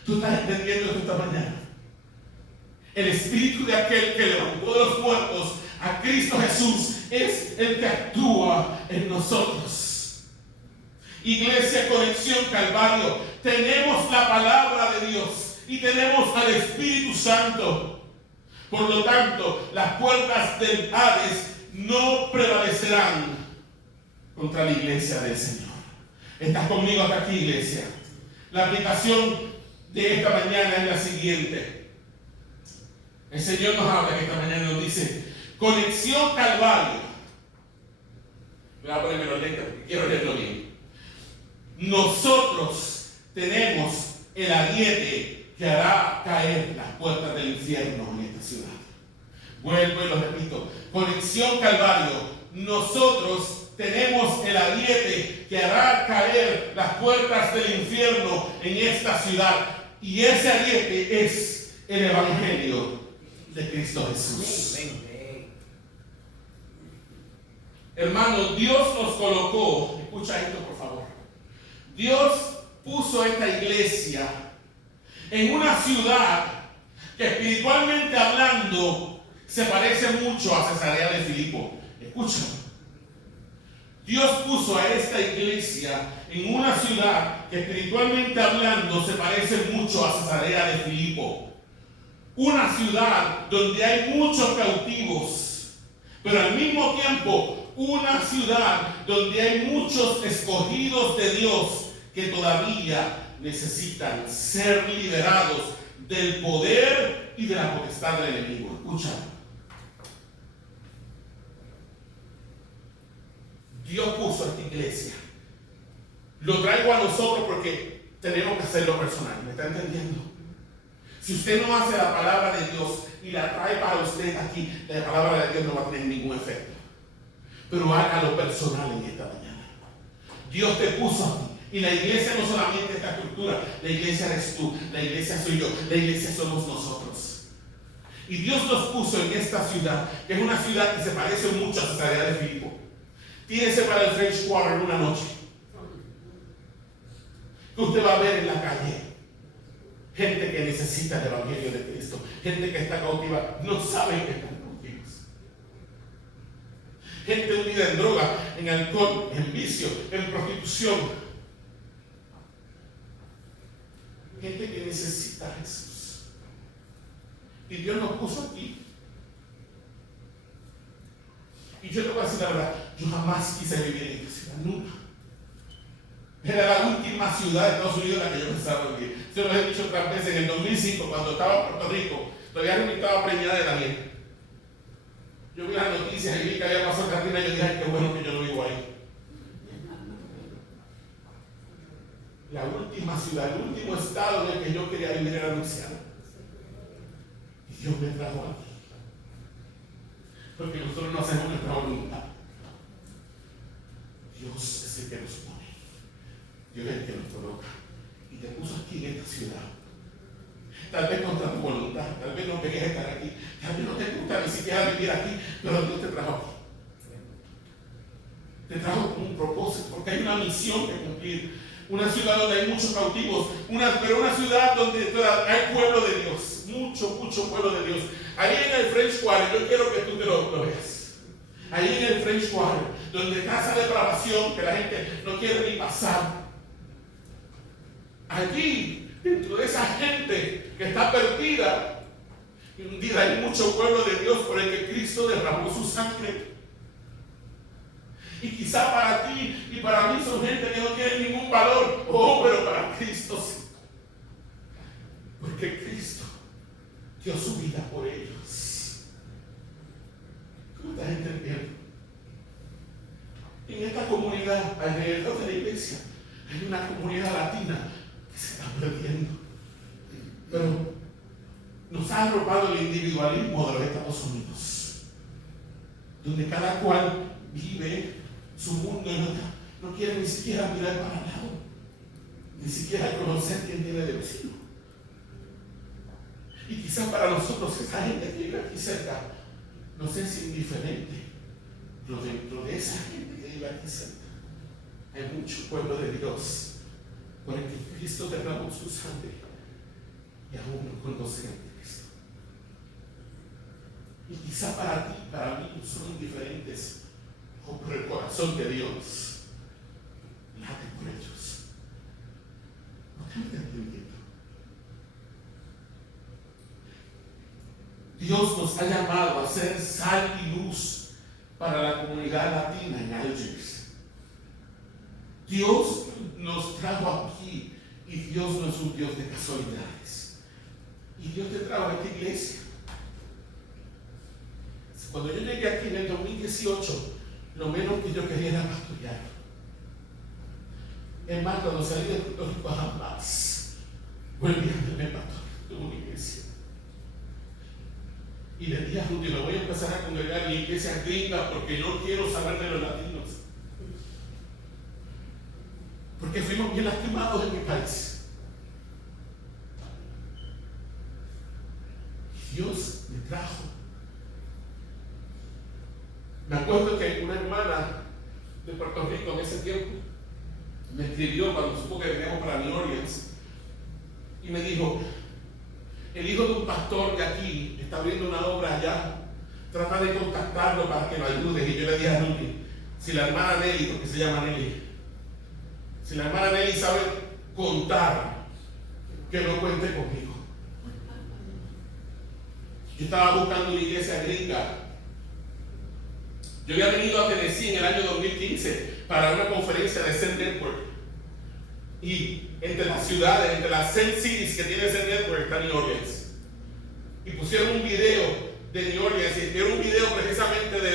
¿Tú estás entendiendo esto esta mañana? El espíritu de aquel que levantó de los muertos a Cristo Jesús es el que actúa en nosotros. Iglesia Conexión Calvario, tenemos la palabra de Dios y tenemos al Espíritu Santo. Por lo tanto, las puertas del Hades no prevalecerán contra la iglesia del Señor. ¿Estás conmigo hasta aquí, iglesia? La aplicación de esta mañana es la siguiente. El Señor nos habla que esta mañana nos dice: Conexión Calvario. Voy a ponerme los lentes porque quiero leerlo bien. Nosotros tenemos el ariete que hará caer las puertas del infierno en esta ciudad. Vuelvo y lo repito. Conexión Calvario. Nosotros tenemos el ariete que hará caer las puertas del infierno en esta ciudad. Y ese ariete es el Evangelio de Cristo Jesús. Hermano, Dios nos colocó, escucha esto por favor. Dios puso esta iglesia en una ciudad que espiritualmente hablando se parece mucho a Cesarea de Filipo. Escucha. Dios puso a esta iglesia en una ciudad que espiritualmente hablando se parece mucho a Cesarea de Filipo. Una ciudad donde hay muchos cautivos, pero al mismo tiempo una ciudad donde hay muchos escogidos de Dios que todavía necesitan ser liberados del poder y de la potestad del enemigo. Escucha. Dios puso a esta iglesia. Lo traigo a nosotros porque tenemos que hacerlo personal. ¿Me está entendiendo? Si usted no hace la palabra de Dios y la trae para usted aquí, la palabra de Dios no va a tener ningún efecto. Pero hágalo personal en esta mañana. Dios te puso a ti. Y la iglesia no solamente esta estructura. La iglesia eres tú. La iglesia soy yo. La iglesia somos nosotros. Y Dios nos puso en esta ciudad, que es una ciudad que se parece mucho a Cesarea de Filipo. Tírese para el French Quarter una noche. Que usted va a ver en la calle gente que necesita el Evangelio de Cristo. Gente que está cautiva. No saben que están cautivos. Gente hundida en droga, en alcohol, en vicio, en prostitución. Gente que necesita a Jesús. Y Dios nos puso aquí. Y yo te voy a decir la verdad, yo jamás quise vivir en esta ciudad, nunca. Era la última ciudad de Estados Unidos en la que yo pensaba vivir. Se lo he dicho otras veces, en el 2005, cuando estaba en Puerto Rico, todavía estaba preñada de Daniel. Yo vi las noticias y vi que había pasado Katrina y yo dije, ay, qué bueno que yo no vivo ahí. La última ciudad, el último estado en el que yo quería vivir era Luisiana. Y Dios me trajo aquí. Porque nosotros no hacemos nuestra voluntad. Dios es el que nos pone. Dios es el que nos coloca. Y te puso aquí en esta ciudad tal vez contra tu voluntad, tal vez no querías estar aquí, tal vez no te gusta ni siquiera vivir aquí, pero Dios te trajo aquí. Te trajo con un propósito, porque hay una misión que cumplir. Una ciudad donde hay muchos cautivos, pero una ciudad donde hay pueblo de Dios, mucho pueblo de Dios. Ahí en el French Quarter, yo quiero que tú te lo veas. Ahí en el French Quarter, donde está esa depravación que la gente no quiere ni pasar. Allí, dentro de esa gente que está perdida, hay mucho pueblo de Dios por el que Cristo derramó su sangre. Y quizá para ti y para mí son gente que no tiene ningún valor. Oh, pero para Cristo sí. Porque Cristo dio su vida por ellos. ¿Cómo estás entendiendo? En esta comunidad, alrededor de la iglesia, hay una comunidad latina que se está perdiendo. Pero nos ha arropado el individualismo de los Estados Unidos, donde cada cual vive su mundo y no quiere ni siquiera mirar para el lado, ni siquiera conocer quién tiene de vecino. Y quizás para nosotros, esa gente que vive aquí cerca, nos es indiferente, pero dentro de esa gente que vive aquí cerca, hay mucho pueblo de Dios por el que Cristo derramó su sangre y aún no conocen a Cristo. Y quizá para ti, para mí, son indiferentes. Por el corazón de Dios late por ellos. ¿No te estás entendiendo? Dios nos ha llamado a ser sal y luz para la comunidad latina en Algiers. Dios nos trajo aquí y Dios no es un Dios de casualidades. Y Dios te trajo a esta iglesia. Cuando yo llegué aquí en el 2018, lo menos que yo quería era pastorear. Es más, cuando salí de Puerto Rico jamás volví a tener pastor de una iglesia. Y le dije a Rudy, me voy a empezar a congregar en iglesias gringas porque no quiero saber de los latinos. Porque fuimos bien lastimados en mi país. Y Dios me trajo. Me acuerdo que una hermana de Puerto Rico en ese tiempo me escribió cuando supo que veníamos para New Orleans y me dijo: el hijo de un pastor de aquí está abriendo una obra allá, trata de contactarlo para que lo ayude. Y yo le dije a Rudy, si la hermana Nelly, porque se llama Nelly, si la hermana Nelly sabe contar, que no cuente conmigo. Yo estaba buscando una iglesia gringa. Yo había venido a Tennessee en el año 2015 para una conferencia de Zen Network. Y entre las ciudades, entre las Zen Cities que tiene Zen Network está New Orleans. Y pusieron un video de New Orleans, y era un video precisamente de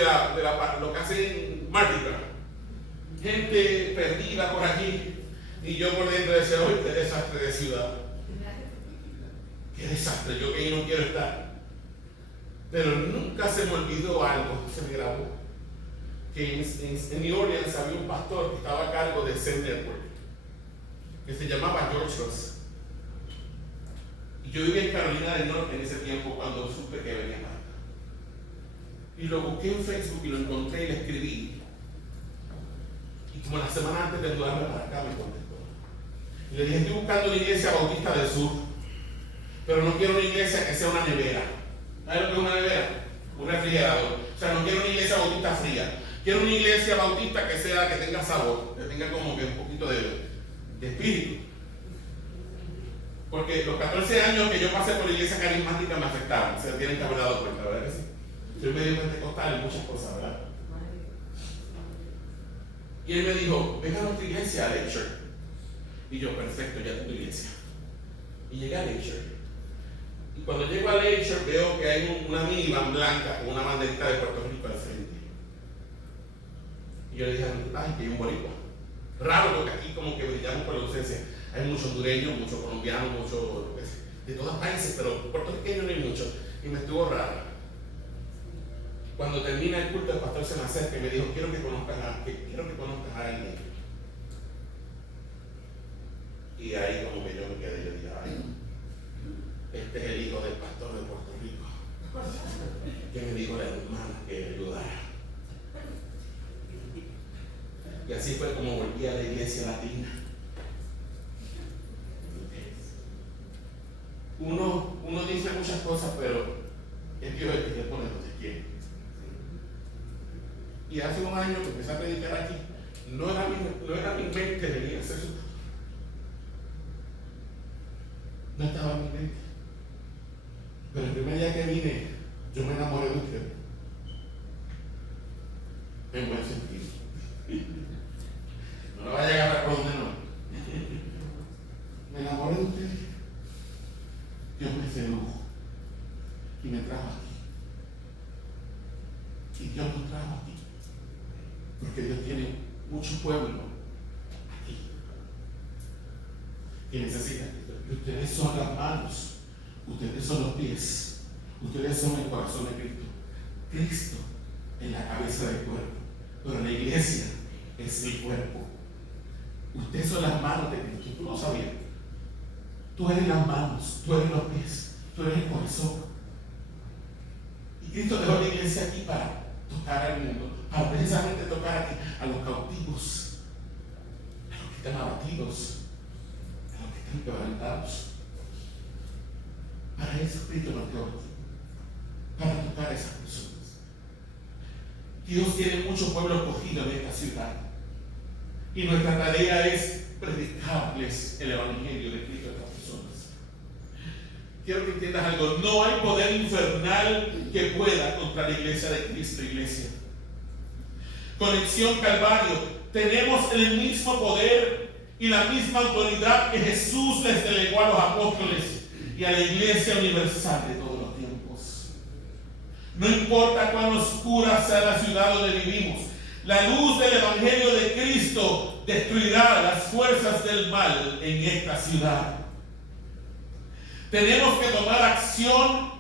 lo que hacen Mardi Gras. Gente perdida por aquí. Y yo por dentro decía: ¡ay, qué desastre de ciudad! ¡Qué desastre! Yo que ahí no quiero estar. Pero nunca se me olvidó algo, se me grabó. Que en New Orleans había un pastor que estaba a cargo de Zen Network, que se llamaba George Ross. Y yo vivía en Carolina del Norte en ese tiempo cuando supe que venía acá. Y lo busqué en Facebook y lo encontré y le escribí. Y como la semana antes de mudarme para acá me contestó. Y le dije: estoy buscando una iglesia bautista del sur, pero no quiero una iglesia que sea una nevera. ¿Sabes lo que es una nevera? Un refrigerador. O sea, no quiero una iglesia bautista fría. Quiero una iglesia bautista que tenga sabor, que tenga como que un poquito de espíritu. Porque los 14 años que yo pasé por la iglesia carismática me afectaron. Se tienen que haber dado cuenta, ¿verdad que sí? Soy medio pentecostal en muchas cosas, ¿verdad? Y él me dijo: venga a nuestra iglesia, a Lecture. Y yo: perfecto, ya tengo iglesia. Y llegué a Lecture. Y cuando llego a Lecture veo que hay una minivan blanca con una banderita de Puerto Rico al frente. Y yo le dije: ay, que hay un boricua. Raro, porque aquí como que brillamos por la ausencia. Hay muchos hondureños, muchos colombianos, muchos de todos países, pero puertorriqueños no hay muchos. Y me estuvo raro. Cuando termina el culto, el pastor se me acerca y me dijo: quiero que conozcas a alguien. Y ahí como que yo me quedé, yo dije: ay. Este es el hijo del pastor de Puerto Rico, que me dijo la hermana que me ayudara. Y así fue como volví a la iglesia latina. Uno dice muchas cosas, pero es Dios el que te pone donde quiere. Y hace un año que empecé a predicar aquí, no era mi mente que venía a hacer eso. No estaba en mi mente. Pero el primer día que vine, yo me enamoré de usted. En buen sentido. No lo vaya a agarrar por donde no. Me enamoré de usted. Dios me sedujo y me trajo aquí. Y Dios nos trajo aquí. Porque Dios tiene mucho pueblo aquí que necesita. Ustedes son las manos, ustedes son los pies, ustedes son el corazón de Cristo. Cristo es la cabeza del cuerpo, pero la iglesia es el cuerpo. Ustedes son las manos de Cristo. Tú no sabías. Tú eres las manos, tú eres los pies, tú eres el corazón. Y Cristo dejó la iglesia aquí para tocar al mundo, para precisamente tocar aquí a los cautivos, a los que están abatidos, a los que están quebrantados. Para eso Cristo nos dio aquí, para tocar a esas personas. Dios tiene mucho pueblo escogido en esta ciudad y nuestra tarea es predicarles el evangelio de Cristo a estas personas. Quiero que entiendas algo: no hay poder infernal que pueda contra la iglesia de Cristo, iglesia. Conexión Calvario, tenemos el mismo poder y la misma autoridad que Jesús les delegó a los apóstoles y a la iglesia universal de todos los tiempos. No importa cuán oscura sea la ciudad donde vivimos, la luz del evangelio de Cristo destruirá las fuerzas del mal en esta ciudad. Tenemos que tomar acción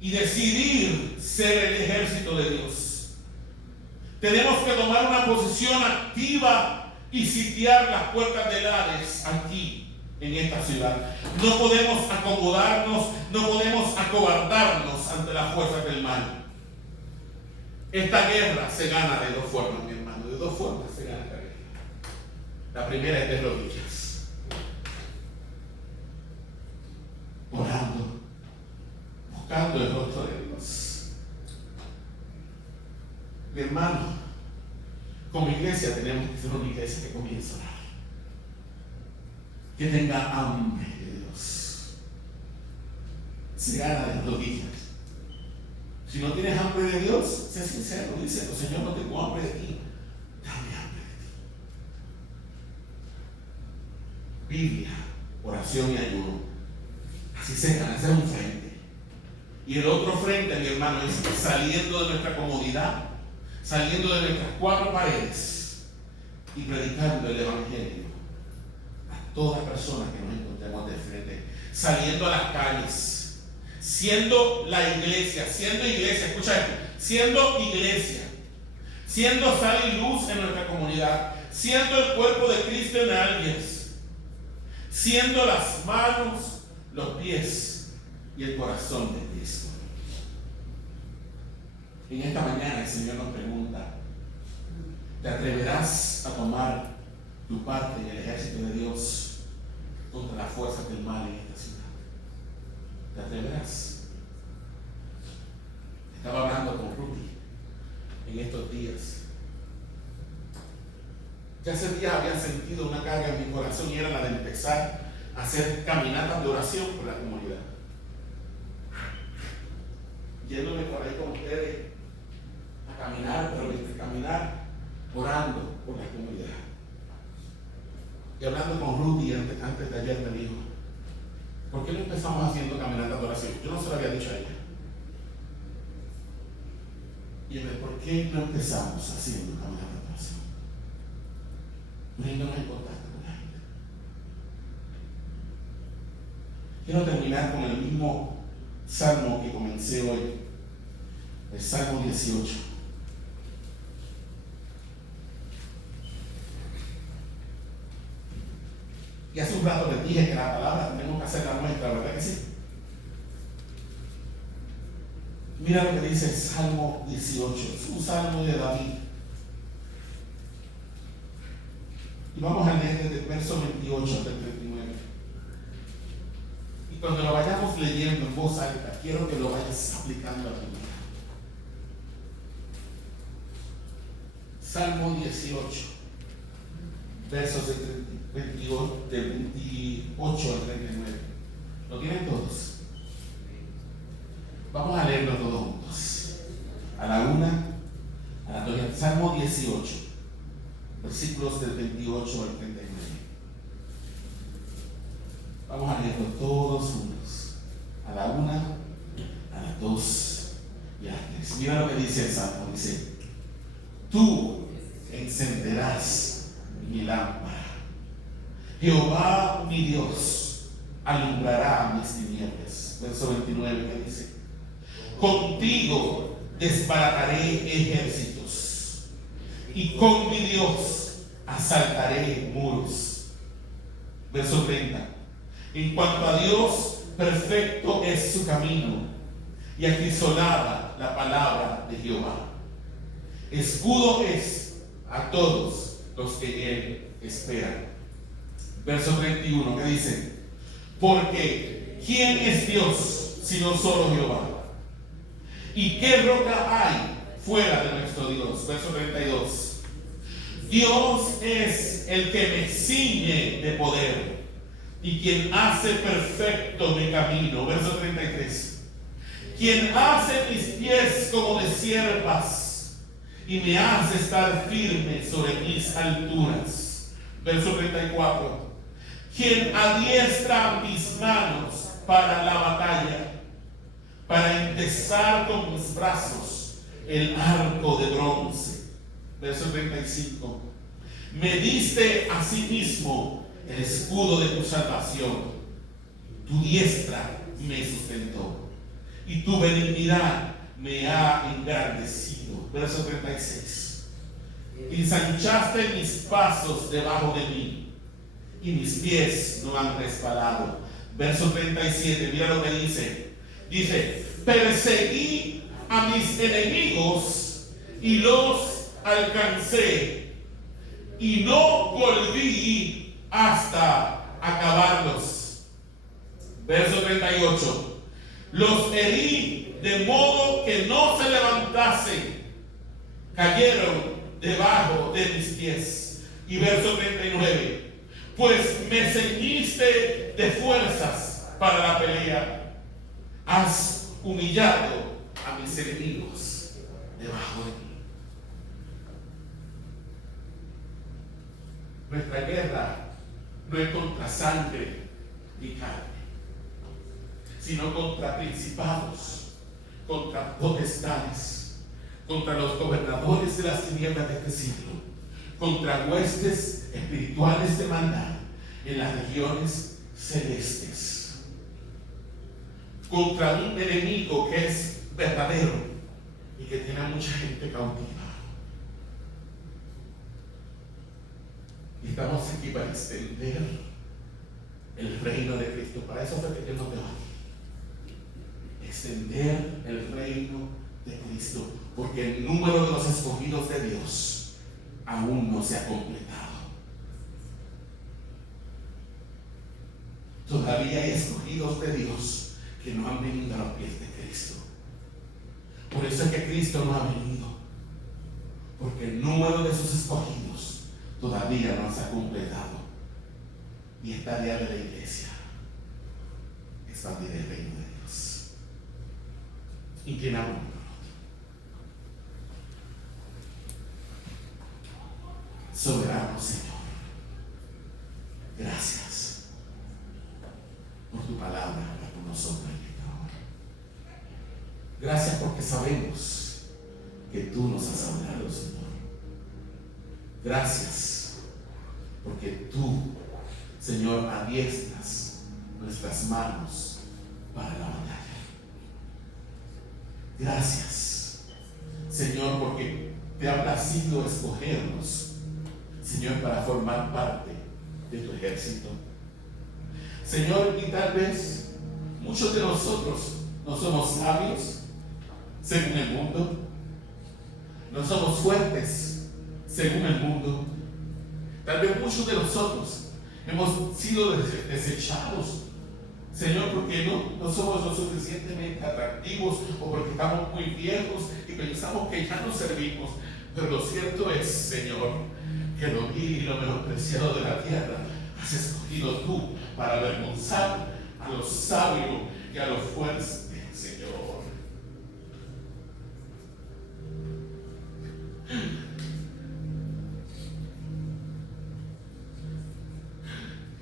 y decidir ser el ejército de Dios. Tenemos que tomar una posición activa y sitiar las puertas del Hades aquí en esta ciudad. No podemos acomodarnos, no podemos acobardarnos ante las fuerzas del mal. Esta guerra se gana de dos formas, mi hermano. De dos formas se gana esta guerra. La primera es de rodillas, orando, buscando el rostro de Dios. Mi hermano, como iglesia tenemos que ser una iglesia que comience a orar, que tenga hambre de Dios. Se gana de rodillas. Si no tienes hambre de Dios, sé sincero, dice: Señor, no tengo hambre de ti, dame hambre de ti. Biblia, oración y ayuno. Así se gana, ese es un frente. Y el otro frente, mi hermano, es saliendo de nuestra comodidad, saliendo de nuestras cuatro paredes y predicando el evangelio a toda persona que nos encontremos de frente, saliendo a las calles, siendo la iglesia, escucha esto, siendo iglesia, siendo sal y luz en nuestra comunidad, siendo el cuerpo de Cristo en alguien, siendo las manos, los pies y el corazón de Cristo. En esta mañana el Señor nos pregunta: ¿te atreverás a tomar tu parte en el ejército de Dios contra las fuerzas del mal en esta ciudad? ¿Te atreverás? Estaba hablando con Rudy en estos días. Ya hace días había sentido una carga en mi corazón y era la de empezar a hacer caminatas de oración por la comunidad. Yéndome por ahí con ustedes a caminar, pero caminar orando por la comunidad. Y hablando con Rudy antes de ayer me dijo: ¿por qué no empezamos haciendo caminatas de oración? Yo no se lo había dicho a ella. Y yo me dijo: ¿por qué no empezamos haciendo caminatas de oración? Poniéndonos en contacto con la gente. Quiero terminar con el mismo salmo que comencé hoy, el Salmo 18. Y hace un rato les dije que la palabra tenemos que hacerla nuestra, ¿verdad que sí? Mira lo que dice el Salmo 18, es un salmo de David. Y vamos a leer desde el verso 28 hasta el 39. Y cuando lo vayamos leyendo en voz alta, quiero que lo vayas aplicando a tu vida. Salmo 18, versos del 28 al 39. ¿Lo tienen todos? Vamos a leerlo todos juntos. A la una, a la dos. Salmo 18, versículos del 28 al 39. Vamos a leerlo todos juntos. A la una, a las dos y a las tres. Mira lo que dice el Salmo. Dice: tú encenderás mi lámpara. Jehová mi Dios alumbrará mis tinieblas. Verso 29 que dice: contigo desbarataré ejércitos y con mi Dios asaltaré muros. Verso 30: en cuanto a Dios, perfecto es su camino y acrisolada la palabra de Jehová. Escudo es a todos los que él espera. Verso 31 que dice: porque ¿quién es Dios sino solo Jehová? ¿Y qué roca hay fuera de nuestro Dios? Verso 32: Dios es el que me ciñe de poder y quien hace perfecto mi camino. Verso 33: quien hace mis pies como de siervas y me hace estar firme sobre mis alturas. Verso 34: quien adiestra mis manos para la batalla, para entesar con mis brazos el arco de bronce. Verso 35: me diste a sí mismo el escudo de tu salvación, tu diestra me sustentó y tu benignidad me ha engrandecido. Verso 36: ensanchaste mis pasos debajo de mí y mis pies no han resbalado. Verso 37, mira lo que dice. Dice: perseguí a mis enemigos y los alcancé y no volví hasta acabarlos. Verso 38: los herí de modo que no se levantasen, cayeron debajo de mis pies. Y verso 39: pues me ceñiste de fuerzas para la pelea, has humillado a mis enemigos debajo de mí. Nuestra guerra no es contra sangre ni carne, sino contra principados, contra potestades, contra los gobernadores de las tinieblas de este siglo, contra huestes espirituales de maldad en las regiones celestes, contra un enemigo que es verdadero y que tiene a mucha gente cautiva. Y estamos aquí para extender el reino de Cristo. Para eso fue que Dios nos dejó aquí. Extender el reino de Cristo, porque el número de los escogidos de Dios aún no se ha completado. Todavía hay escogidos de Dios que no han venido a los pies de Cristo. Por eso es que Cristo no ha venido, porque el número de sus escogidos todavía no se ha completado. Y es tarea de la iglesia expandir el reino de Dios. Inclinamos. Soberano Señor, gracias por tu palabra para con nosotros en esta hora. Gracias porque sabemos que tú nos has hablado, Señor. Gracias porque tú, Señor, adiestras nuestras manos para la batalla. Gracias, Señor, porque te ha placido escogernos, Señor, para formar parte de tu ejército. Señor, y tal vez muchos de nosotros no somos sabios, según el mundo. No somos fuertes según el mundo. Tal vez muchos de nosotros hemos sido desechados, Señor, porque no somos lo suficientemente atractivos o porque estamos muy viejos y pensamos que ya no servimos. Pero lo cierto es, Señor, que lo vil y lo menospreciado de la tierra has escogido tú para avergonzar a los sabios y a los fuertes, Señor.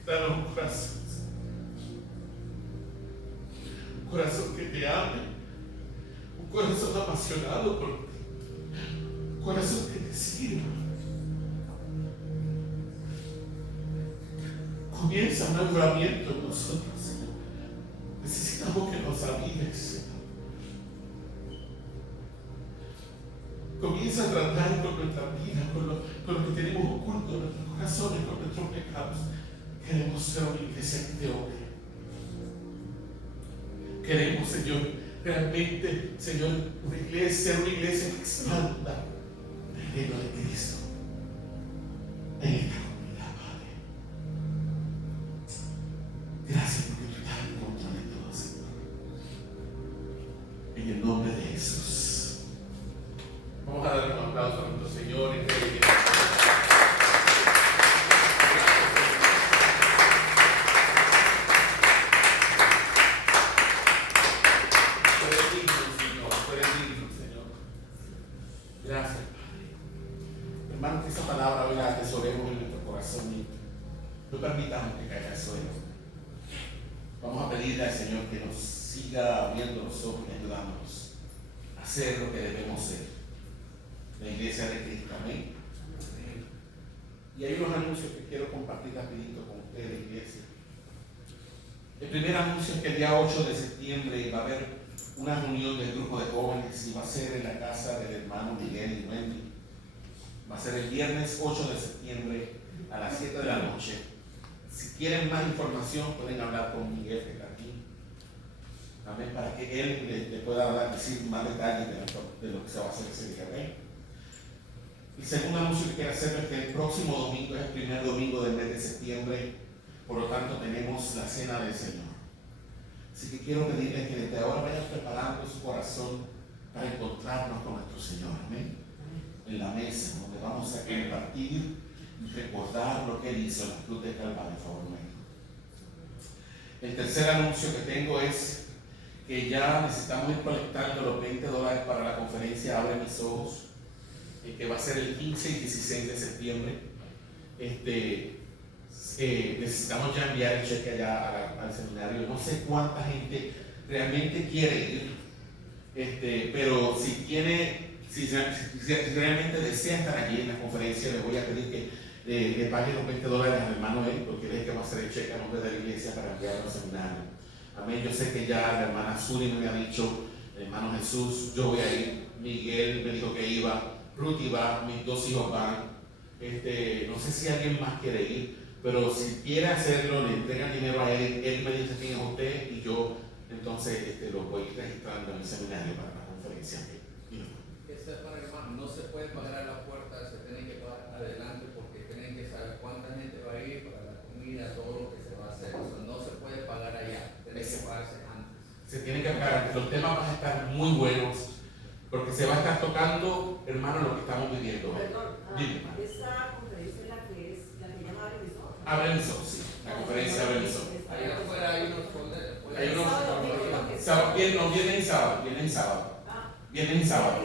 Danos un corazón que te ame, un corazón apasionado por ti, un corazón que te sirva. Comienza un avivamiento en nosotros, Señor. Necesitamos que nos avives, Señor. Comienza a tratar con nuestra vida, con lo que tenemos oculto en nuestros corazones, con nuestros pecados. Queremos ser una iglesia que te oye. Queremos, Señor, realmente, Señor, una iglesia que expanda el reino de Cristo en esta comunidad, Padre. Gracias porque tú estás en control de todo, Señor. En el nombre de Jesús. Vamos a dar un aplauso a nuestro Señor y Rey. Gracias, Padre. Hermanos, que esa palabra hoy la atesoremos en nuestro corazón y no permitamos que caiga al suelo. Vamos a pedirle al Señor que nos siga abriendo los ojos y ayudándonos a hacer lo que debemos ser. La iglesia de Cristo, amén. Y hay unos anuncios que quiero compartir rapidito con ustedes, iglesia. El primer anuncio es que el día 8 de septiembre va a haber una reunión del grupo de jóvenes y va a ser en la casa del hermano Miguel y Wendy. Va a ser el viernes 8 de septiembre a las 7 de la noche. Si quieren más información pueden hablar con Miguel que está aquí. Amén, para que él le pueda decir más detalles de lo que se va a hacer ese día. ¿Amén? El segundo anuncio que quiero hacer es que el próximo domingo es el primer domingo del mes de septiembre. Por lo tanto tenemos la cena del Señor. Así que quiero pedirles que desde ahora vayan preparando su corazón para encontrarnos con nuestro Señor, amén. En la mesa, donde vamos a compartir y recordar lo que Él hizo en la cruz de Calvario, favor mío. El tercer anuncio que tengo es que ya necesitamos ir colectando los $20 para la conferencia Abre Mis Ojos, que va a ser el 15 y 16 de septiembre. Necesitamos ya enviar el cheque allá al seminario. No sé cuánta gente realmente quiere ir, pero si realmente desea estar allí en la conferencia, le voy a pedir que le pague los $20 al hermano él, porque él es que va a hacer el cheque a nombre de la iglesia para enviarlo al seminario. Amén. Yo sé que ya la hermana Suri me había dicho, el hermano Jesús, yo voy a ir. Miguel me dijo que iba, Ruth iba, mis 2 hijos van. No sé si alguien más quiere ir. Pero si quiere hacerlo, le entregan dinero a él, él me dice quién es usted y yo entonces lo voy registrando en el seminario para la conferencia. Este es para hermano, no se puede pagar a la puerta, se tiene que pagar adelante porque tienen que saber cuánta gente va a ir para la comida, todo lo que se va a hacer. Eso no se puede pagar allá, tiene que pagarse antes. Se tiene que pagar, los temas van a estar muy buenos porque se va a estar tocando, hermano, lo que estamos viviendo. Perdón, esa conferencia es la que llama Abre Mis Ojos. Abre Mis Ojos, sí, la conferencia Abre Mis Ojos. Allá afuera hay unos folderos. Hay unos sábado, vienen sábado. Vienen sábado.